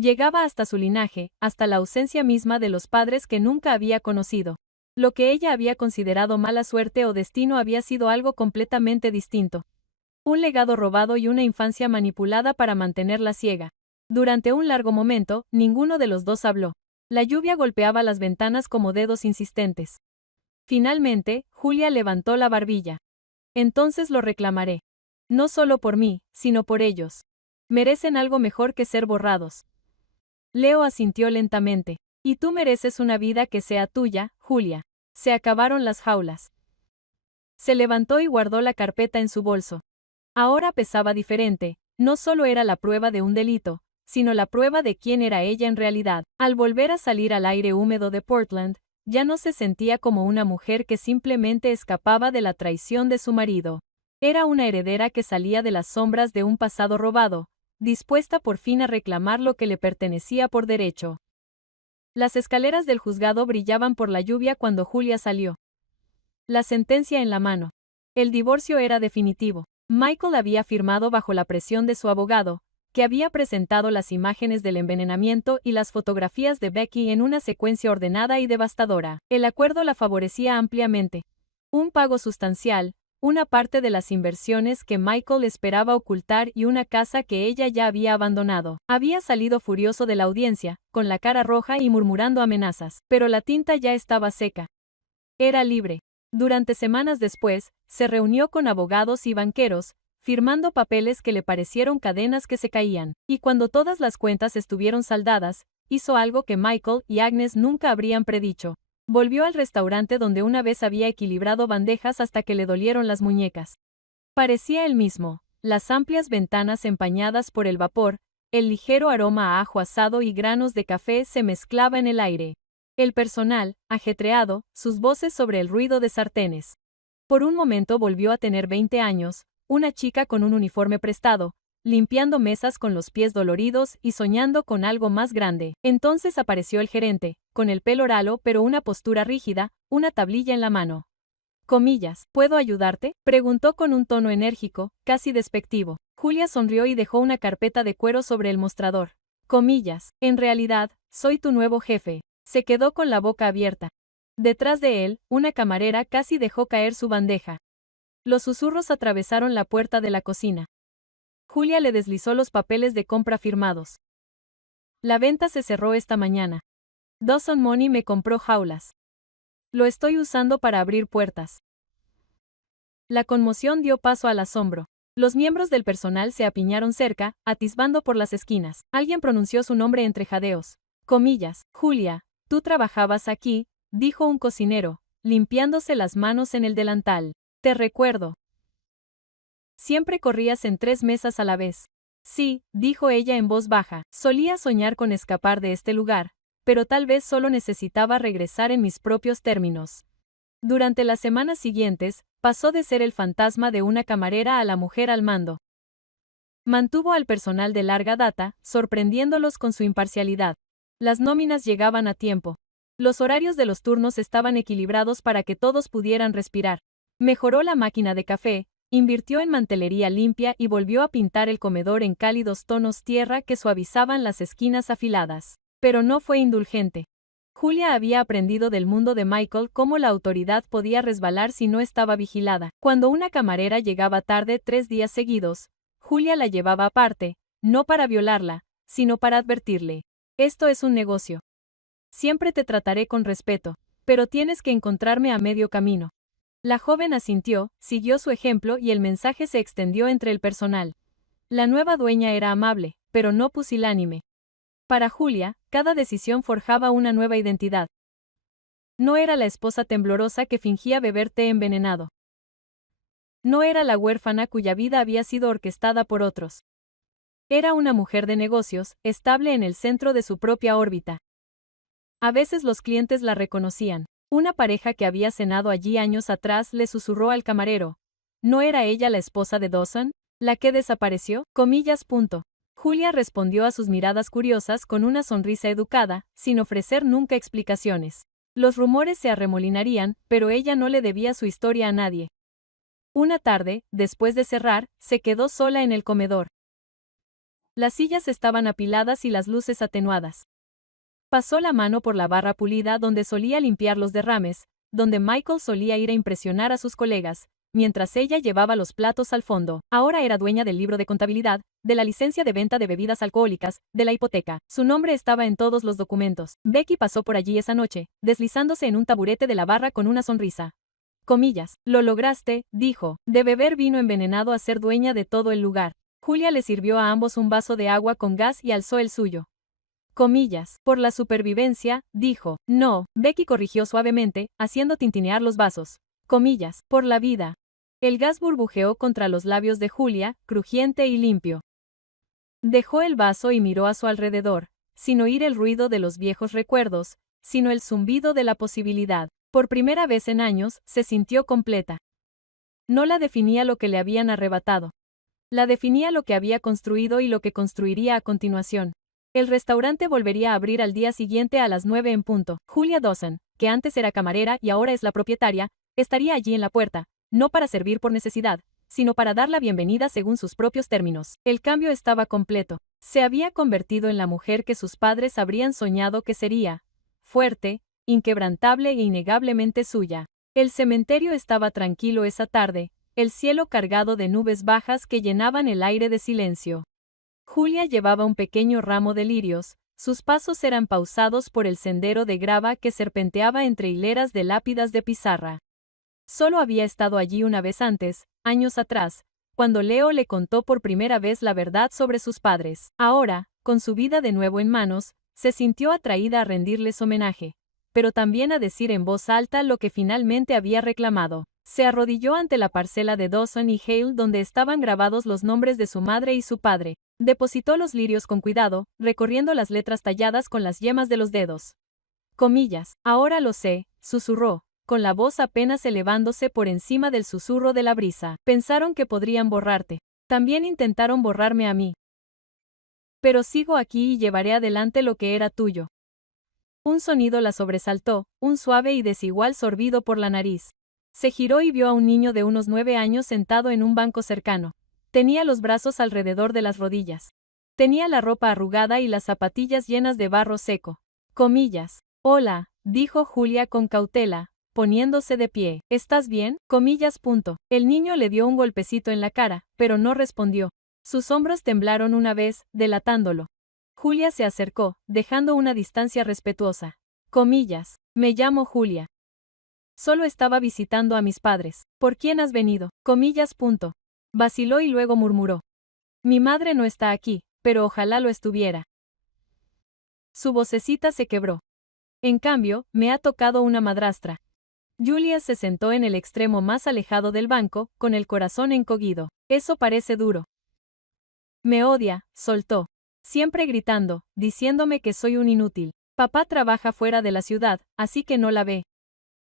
Llegaba hasta su linaje, hasta la ausencia misma de los padres que nunca había conocido. Lo que ella había considerado mala suerte o destino había sido algo completamente distinto. Un legado robado y una infancia manipulada para mantenerla ciega. Durante un largo momento, ninguno de los dos habló. La lluvia golpeaba las ventanas como dedos insistentes. Finalmente, Julia levantó la barbilla. Entonces lo reclamaré. No solo por mí, sino por ellos. Merecen algo mejor que ser borrados. Leo asintió lentamente. Y tú mereces una vida que sea tuya, Julia. Se acabaron las jaulas. Se levantó y guardó la carpeta en su bolso. Ahora pesaba diferente, no solo era la prueba de un delito, sino la prueba de quién era ella en realidad. Al volver a salir al aire húmedo de Portland, ya no se sentía como una mujer que simplemente escapaba de la traición de su marido. Era una heredera que salía de las sombras de un pasado robado, dispuesta por fin a reclamar lo que le pertenecía por derecho. Las escaleras del juzgado brillaban por la lluvia cuando Julia salió. La sentencia en la mano. El divorcio era definitivo. Michael había firmado bajo la presión de su abogado, que había presentado las imágenes del envenenamiento y las fotografías de Becky en una secuencia ordenada y devastadora. El acuerdo la favorecía ampliamente. Un pago sustancial, una parte de las inversiones que Michael esperaba ocultar y una casa que ella ya había abandonado. Había salido furioso de la audiencia, con la cara roja y murmurando amenazas, pero la tinta ya estaba seca. Era libre. Durante semanas después, se reunió con abogados y banqueros, firmando papeles que le parecieron cadenas que se caían, y cuando todas las cuentas estuvieron saldadas, hizo algo que Michael y Agnes nunca habrían predicho. Volvió al restaurante donde una vez había equilibrado bandejas hasta que le dolieron las muñecas. Parecía el mismo, las amplias ventanas empañadas por el vapor, el ligero aroma a ajo asado y granos de café se mezclaba en el aire. El personal, ajetreado, sus voces sobre el ruido de sartenes. Por un momento volvió a tener 20 años, una chica con un uniforme prestado, limpiando mesas con los pies doloridos y soñando con algo más grande. Entonces apareció el gerente, con el pelo ralo pero una postura rígida, una tablilla en la mano. Comillas, ¿puedo ayudarte?, preguntó con un tono enérgico, casi despectivo. Julia sonrió y dejó una carpeta de cuero sobre el mostrador. Comillas, en realidad, soy tu nuevo jefe. Se quedó con la boca abierta. Detrás de él, una camarera casi dejó caer su bandeja. Los susurros atravesaron la puerta de la cocina. Julia le deslizó los papeles de compra firmados. La venta se cerró esta mañana. Dawson Money me compró jaulas. Lo estoy usando para abrir puertas. La conmoción dio paso al asombro. Los miembros del personal se apiñaron cerca, atisbando por las esquinas. Alguien pronunció su nombre entre jadeos. Comillas, Julia, tú trabajabas aquí, dijo un cocinero, limpiándose las manos en el delantal. Te recuerdo. Siempre corrías en 3 mesas a la vez. Sí, dijo ella en voz baja, solía soñar con escapar de este lugar, pero tal vez solo necesitaba regresar en mis propios términos. Durante las semanas siguientes, pasó de ser el fantasma de una camarera a la mujer al mando. Mantuvo al personal de larga data, sorprendiéndolos con su imparcialidad. Las nóminas llegaban a tiempo. Los horarios de los turnos estaban equilibrados para que todos pudieran respirar. Mejoró la máquina de café, invirtió en mantelería limpia y volvió a pintar el comedor en cálidos tonos tierra que suavizaban las esquinas afiladas. Pero no fue indulgente. Julia había aprendido del mundo de Michael cómo la autoridad podía resbalar si no estaba vigilada. Cuando una camarera llegaba tarde 3 días seguidos, Julia la llevaba aparte, no para violarla, sino para advertirle. Esto es un negocio. Siempre te trataré con respeto, pero tienes que encontrarme a medio camino. La joven asintió, siguió su ejemplo y el mensaje se extendió entre el personal. La nueva dueña era amable, pero no pusilánime. Para Julia, cada decisión forjaba una nueva identidad. No era la esposa temblorosa que fingía beber té envenenado. No era la huérfana cuya vida había sido orquestada por otros. Era una mujer de negocios, estable en el centro de su propia órbita. A veces los clientes la reconocían. Una pareja que había cenado allí años atrás le susurró al camarero. ¿No era ella la esposa de Dawson? ¿La que desapareció? Comillas. Julia respondió a sus miradas curiosas con una sonrisa educada, sin ofrecer nunca explicaciones. Los rumores se arremolinarían, pero ella no le debía su historia a nadie. Una tarde, después de cerrar, se quedó sola en el comedor. Las sillas estaban apiladas y las luces atenuadas. Pasó la mano por la barra pulida donde solía limpiar los derrames, donde Michael solía ir a impresionar a sus colegas, mientras ella llevaba los platos al fondo. Ahora era dueña del libro de contabilidad, de la licencia de venta de bebidas alcohólicas, de la hipoteca. Su nombre estaba en todos los documentos. Becky pasó por allí esa noche, deslizándose en un taburete de la barra con una sonrisa. Comillas, lo lograste, dijo, de beber vino envenenado a ser dueña de todo el lugar. Julia le sirvió a ambos un vaso de agua con gas y alzó el suyo. Comillas, por la supervivencia, dijo. No, Becky corrigió suavemente, haciendo tintinear los vasos. Comillas, por la vida. El gas burbujeó contra los labios de Julia, crujiente y limpio. Dejó el vaso y miró a su alrededor, sin oír el ruido de los viejos recuerdos, sino el zumbido de la posibilidad. Por primera vez en años, se sintió completa. No la definía lo que le habían arrebatado. La definía lo que había construido y lo que construiría a continuación. El restaurante volvería a abrir al día siguiente a las 9 en punto. Julia Dawson, que antes era camarera y ahora es la propietaria, estaría allí en la puerta, no para servir por necesidad, sino para dar la bienvenida según sus propios términos. El cambio estaba completo. Se había convertido en la mujer que sus padres habrían soñado que sería, fuerte, inquebrantable e innegablemente suya. El cementerio estaba tranquilo esa tarde, el cielo cargado de nubes bajas que llenaban el aire de silencio. Julia llevaba un pequeño ramo de lirios, sus pasos eran pausados por el sendero de grava que serpenteaba entre hileras de lápidas de pizarra. Solo había estado allí una vez antes, años atrás, cuando Leo le contó por primera vez la verdad sobre sus padres. Ahora, con su vida de nuevo en manos, se sintió atraída a rendirles homenaje, pero también a decir en voz alta lo que finalmente había reclamado. Se arrodilló ante la parcela de Dawson y Hale donde estaban grabados los nombres de su madre y su padre. Depositó los lirios con cuidado, recorriendo las letras talladas con las yemas de los dedos. Comillas, ahora lo sé, susurró, con la voz apenas elevándose por encima del susurro de la brisa. Pensaron que podrían borrarte. También intentaron borrarme a mí. Pero sigo aquí y llevaré adelante lo que era tuyo. Un sonido la sobresaltó, un suave y desigual sorbido por la nariz. Se giró y vio a un niño de unos 9 años sentado en un banco cercano. Tenía los brazos alrededor de las rodillas. Tenía la ropa arrugada y las zapatillas llenas de barro seco. Comillas. Hola, dijo Julia con cautela, poniéndose de pie. ¿Estás bien? Comillas. El niño le dio un golpecito en la cara, pero no respondió. Sus hombros temblaron una vez, delatándolo. Julia se acercó, dejando una distancia respetuosa. Comillas. Me llamo Julia. Solo estaba visitando a mis padres. ¿Por quién has venido? Comillas. Vaciló y luego murmuró. Mi madre no está aquí, pero ojalá lo estuviera. Su vocecita se quebró. En cambio, me ha tocado una madrastra. Julia se sentó en el extremo más alejado del banco, con el corazón encogido. Eso parece duro. Me odia, soltó. Siempre gritando, diciéndome que soy un inútil. Papá trabaja fuera de la ciudad, así que no la ve.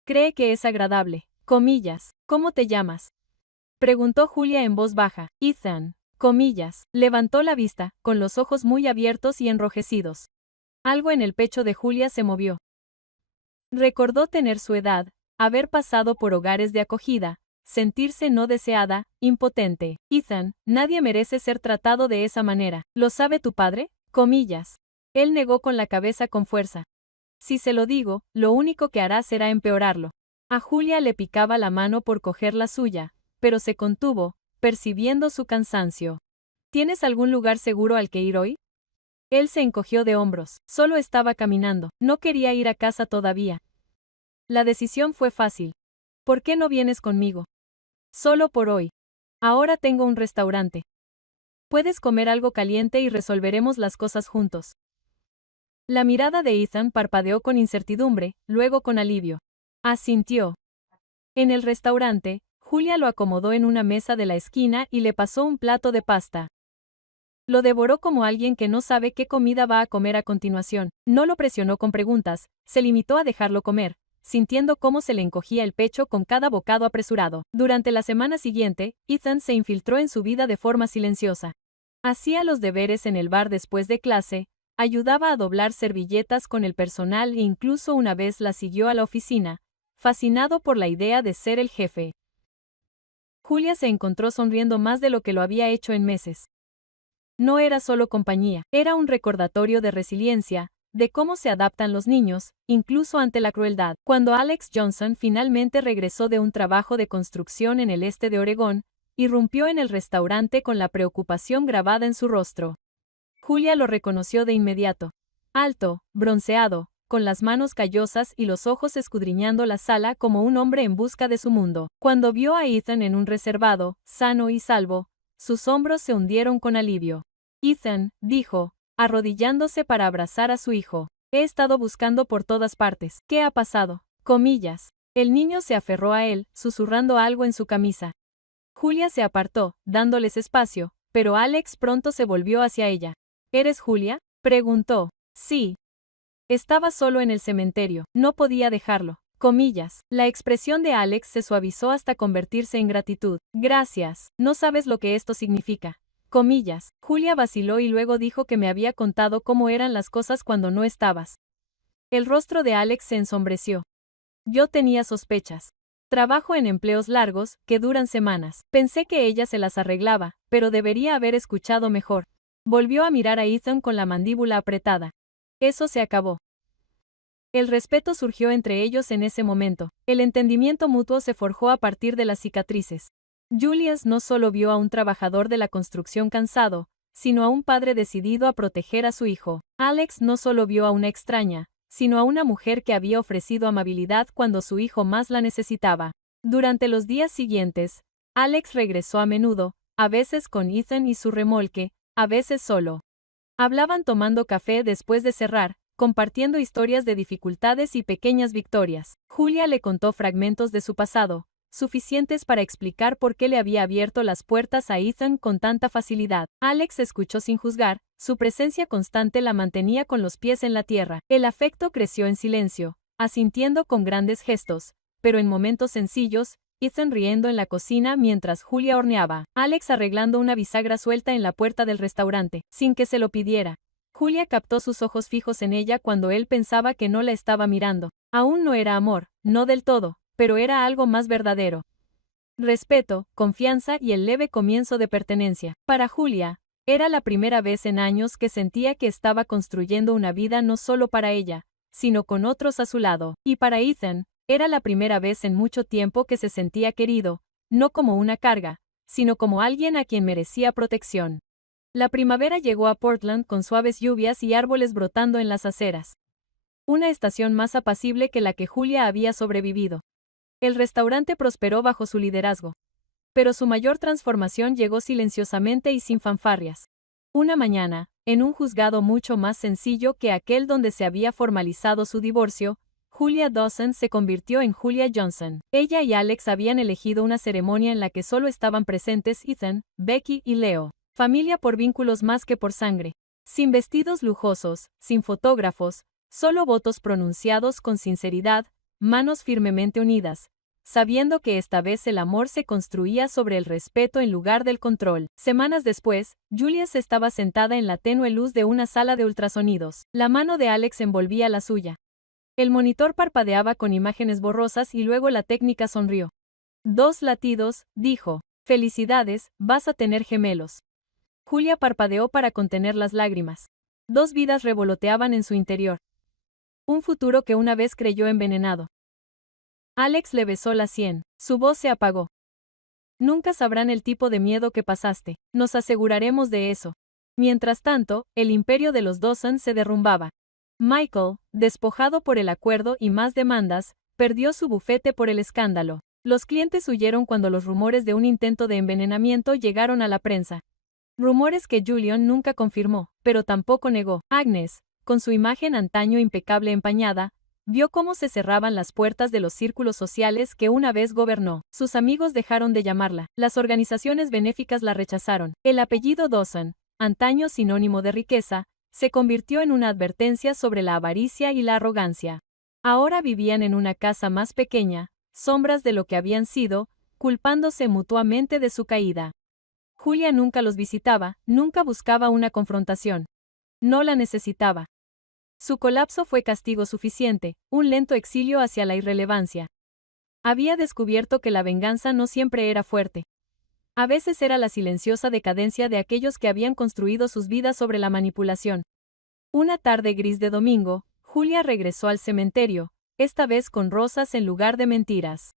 Cree que es agradable. Comillas. ¿Cómo te llamas? Preguntó Julia en voz baja. Ethan. Comillas. Levantó la vista, con los ojos muy abiertos y enrojecidos. Algo en el pecho de Julia se movió. Recordó tener su edad, haber pasado por hogares de acogida, sentirse no deseada, impotente. Ethan, nadie merece ser tratado de esa manera. ¿Lo sabe tu padre? Comillas. Él negó con la cabeza con fuerza. Si se lo digo, lo único que hará será empeorarlo. A Julia le picaba la mano por coger la suya, pero se contuvo, percibiendo su cansancio. ¿Tienes algún lugar seguro al que ir hoy? Él se encogió de hombros. Solo estaba caminando. No quería ir a casa todavía. La decisión fue fácil. ¿Por qué no vienes conmigo? Solo por hoy. Ahora tengo un restaurante. Puedes comer algo caliente y resolveremos las cosas juntos. La mirada de Ethan parpadeó con incertidumbre, luego con alivio. Asintió. En el restaurante, Julia lo acomodó en una mesa de la esquina y le pasó un plato de pasta. Lo devoró como alguien que no sabe qué comida va a comer a continuación. No lo presionó con preguntas, se limitó a dejarlo comer, sintiendo cómo se le encogía el pecho con cada bocado apresurado. Durante la semana siguiente, Ethan se infiltró en su vida de forma silenciosa. Hacía los deberes en el bar después de clase, ayudaba a doblar servilletas con el personal e incluso una vez la siguió a la oficina, fascinado por la idea de ser el jefe. Julia se encontró sonriendo más de lo que lo había hecho en meses. No era solo compañía, era un recordatorio de resiliencia, de cómo se adaptan los niños, incluso ante la crueldad. Cuando Alex Johnson finalmente regresó de un trabajo de construcción en el este de Oregón, irrumpió en el restaurante con la preocupación grabada en su rostro. Julia lo reconoció de inmediato. Alto, bronceado, con las manos callosas y los ojos escudriñando la sala como un hombre en busca de su mundo. Cuando vio a Ethan en un reservado, sano y salvo, sus hombros se hundieron con alivio. Ethan, dijo, arrodillándose para abrazar a su hijo. He estado buscando por todas partes. ¿Qué ha pasado? Comillas. El niño se aferró a él, susurrando algo en su camisa. Julia se apartó, dándoles espacio, pero Alex pronto se volvió hacia ella. ¿Eres Julia? Preguntó. Sí. Estaba solo en el cementerio, no podía dejarlo. Comillas. La expresión de Alex se suavizó hasta convertirse en gratitud. Gracias. No sabes lo que esto significa. Comillas. Julia vaciló y luego dijo que me había contado cómo eran las cosas cuando no estabas. El rostro de Alex se ensombreció. Yo tenía sospechas. Trabajo en empleos largos, que duran semanas. Pensé que ella se las arreglaba, pero debería haber escuchado mejor. Volvió a mirar a Ethan con la mandíbula apretada. Eso se acabó. El respeto surgió entre ellos en ese momento. El entendimiento mutuo se forjó a partir de las cicatrices. Julius no solo vio a un trabajador de la construcción cansado, sino a un padre decidido a proteger a su hijo. Alex no solo vio a una extraña, sino a una mujer que había ofrecido amabilidad cuando su hijo más la necesitaba. Durante los días siguientes, Alex regresó a menudo, a veces con Ethan y su remolque, a veces solo. Hablaban tomando café después de cerrar, compartiendo historias de dificultades y pequeñas victorias. Julia le contó fragmentos de su pasado, suficientes para explicar por qué le había abierto las puertas a Ethan con tanta facilidad. Alex escuchó sin juzgar, su presencia constante la mantenía con los pies en la tierra. El afecto creció en silencio, asintiendo con grandes gestos, pero en momentos sencillos, Ethan riendo en la cocina mientras Julia horneaba, Alex arreglando una bisagra suelta en la puerta del restaurante, sin que se lo pidiera. Julia captó sus ojos fijos en ella cuando él pensaba que no la estaba mirando. Aún no era amor, no del todo, pero era algo más verdadero. Respeto, confianza y el leve comienzo de pertenencia. Para Julia, era la primera vez en años que sentía que estaba construyendo una vida no solo para ella, sino con otros a su lado. Y para Ethan, era la primera vez en mucho tiempo que se sentía querido, no como una carga, sino como alguien a quien merecía protección. La primavera llegó a Portland con suaves lluvias y árboles brotando en las aceras. Una estación más apacible que la que Julia había sobrevivido. El restaurante prosperó bajo su liderazgo. Pero su mayor transformación llegó silenciosamente y sin fanfarrias. Una mañana, en un juzgado mucho más sencillo que aquel donde se había formalizado su divorcio, Julia Dawson se convirtió en Julia Johnson. Ella y Alex habían elegido una ceremonia en la que solo estaban presentes Ethan, Becky y Leo. Familia por vínculos más que por sangre. Sin vestidos lujosos, sin fotógrafos, solo votos pronunciados con sinceridad, manos firmemente unidas, sabiendo que esta vez el amor se construía sobre el respeto en lugar del control. Semanas después, Julia estaba sentada en la tenue luz de una sala de ultrasonidos. La mano de Alex envolvía la suya. El monitor parpadeaba con imágenes borrosas y luego la técnica sonrió. 2 latidos, dijo. Felicidades, vas a tener gemelos. Julia parpadeó para contener las lágrimas. 2 vidas revoloteaban en su interior. Un futuro que una vez creyó envenenado. Alex le besó la sien. Su voz se apagó. Nunca sabrán el tipo de miedo que pasaste. Nos aseguraremos de eso. Mientras tanto, el imperio de los Dawson se derrumbaba. Michael, despojado por el acuerdo y más demandas, perdió su bufete por el escándalo. Los clientes huyeron cuando los rumores de un intento de envenenamiento llegaron a la prensa. Rumores que Julian nunca confirmó, pero tampoco negó. Agnes, con su imagen antaño impecable empañada, vio cómo se cerraban las puertas de los círculos sociales que una vez gobernó. Sus amigos dejaron de llamarla. Las organizaciones benéficas la rechazaron. El apellido Dawson, antaño sinónimo de riqueza, se convirtió en una advertencia sobre la avaricia y la arrogancia. Ahora vivían en una casa más pequeña, sombras de lo que habían sido, culpándose mutuamente de su caída. Julia nunca los visitaba, nunca buscaba una confrontación. No la necesitaba. Su colapso fue castigo suficiente, un lento exilio hacia la irrelevancia. Había descubierto que la venganza no siempre era fuerte. A veces era la silenciosa decadencia de aquellos que habían construido sus vidas sobre la manipulación. Una tarde gris de domingo, Julia regresó al cementerio, esta vez con rosas en lugar de mentiras.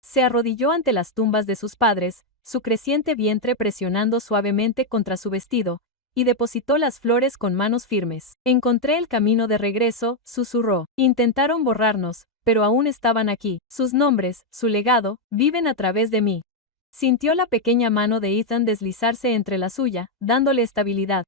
Se arrodilló ante las tumbas de sus padres, su creciente vientre presionando suavemente contra su vestido, y depositó las flores con manos firmes. Encontré el camino de regreso, susurró. Intentaron borrarnos, pero aún estaban aquí. Sus nombres, su legado, viven a través de mí. Sintió la pequeña mano de Ethan deslizarse entre la suya, dándole estabilidad.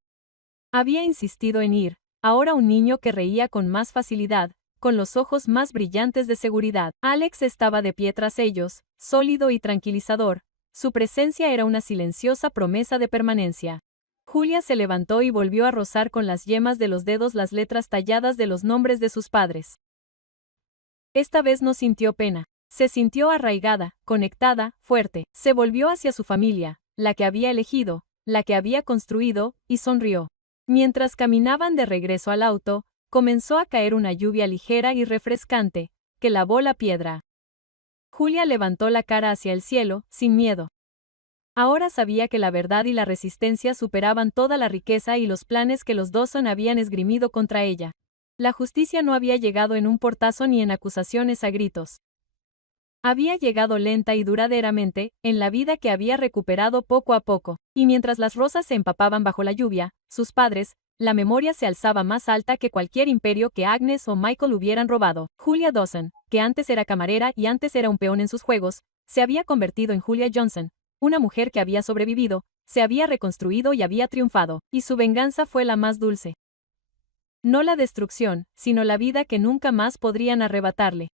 Había insistido en ir, ahora un niño que reía con más facilidad, con los ojos más brillantes de seguridad. Alex estaba de pie tras ellos, sólido y tranquilizador. Su presencia era una silenciosa promesa de permanencia. Julia se levantó y volvió a rozar con las yemas de los dedos las letras talladas de los nombres de sus padres. Esta vez no sintió pena. Se sintió arraigada, conectada, fuerte. Se volvió hacia su familia, la que había elegido, la que había construido, y sonrió. Mientras caminaban de regreso al auto, comenzó a caer una lluvia ligera y refrescante, que lavó la piedra. Julia levantó la cara hacia el cielo, sin miedo. Ahora sabía que la verdad y la resistencia superaban toda la riqueza y los planes que los Dawson habían esgrimido contra ella. La justicia no había llegado en un portazo ni en acusaciones a gritos. Había llegado lenta y duraderamente, en la vida que había recuperado poco a poco, y mientras las rosas se empapaban bajo la lluvia, sus padres, la memoria se alzaba más alta que cualquier imperio que Agnes o Michael hubieran robado. Julia Dawson, que antes era camarera y antes era un peón en sus juegos, se había convertido en Julia Johnson, una mujer que había sobrevivido, se había reconstruido y había triunfado, y su venganza fue la más dulce. No la destrucción, sino la vida que nunca más podrían arrebatarle.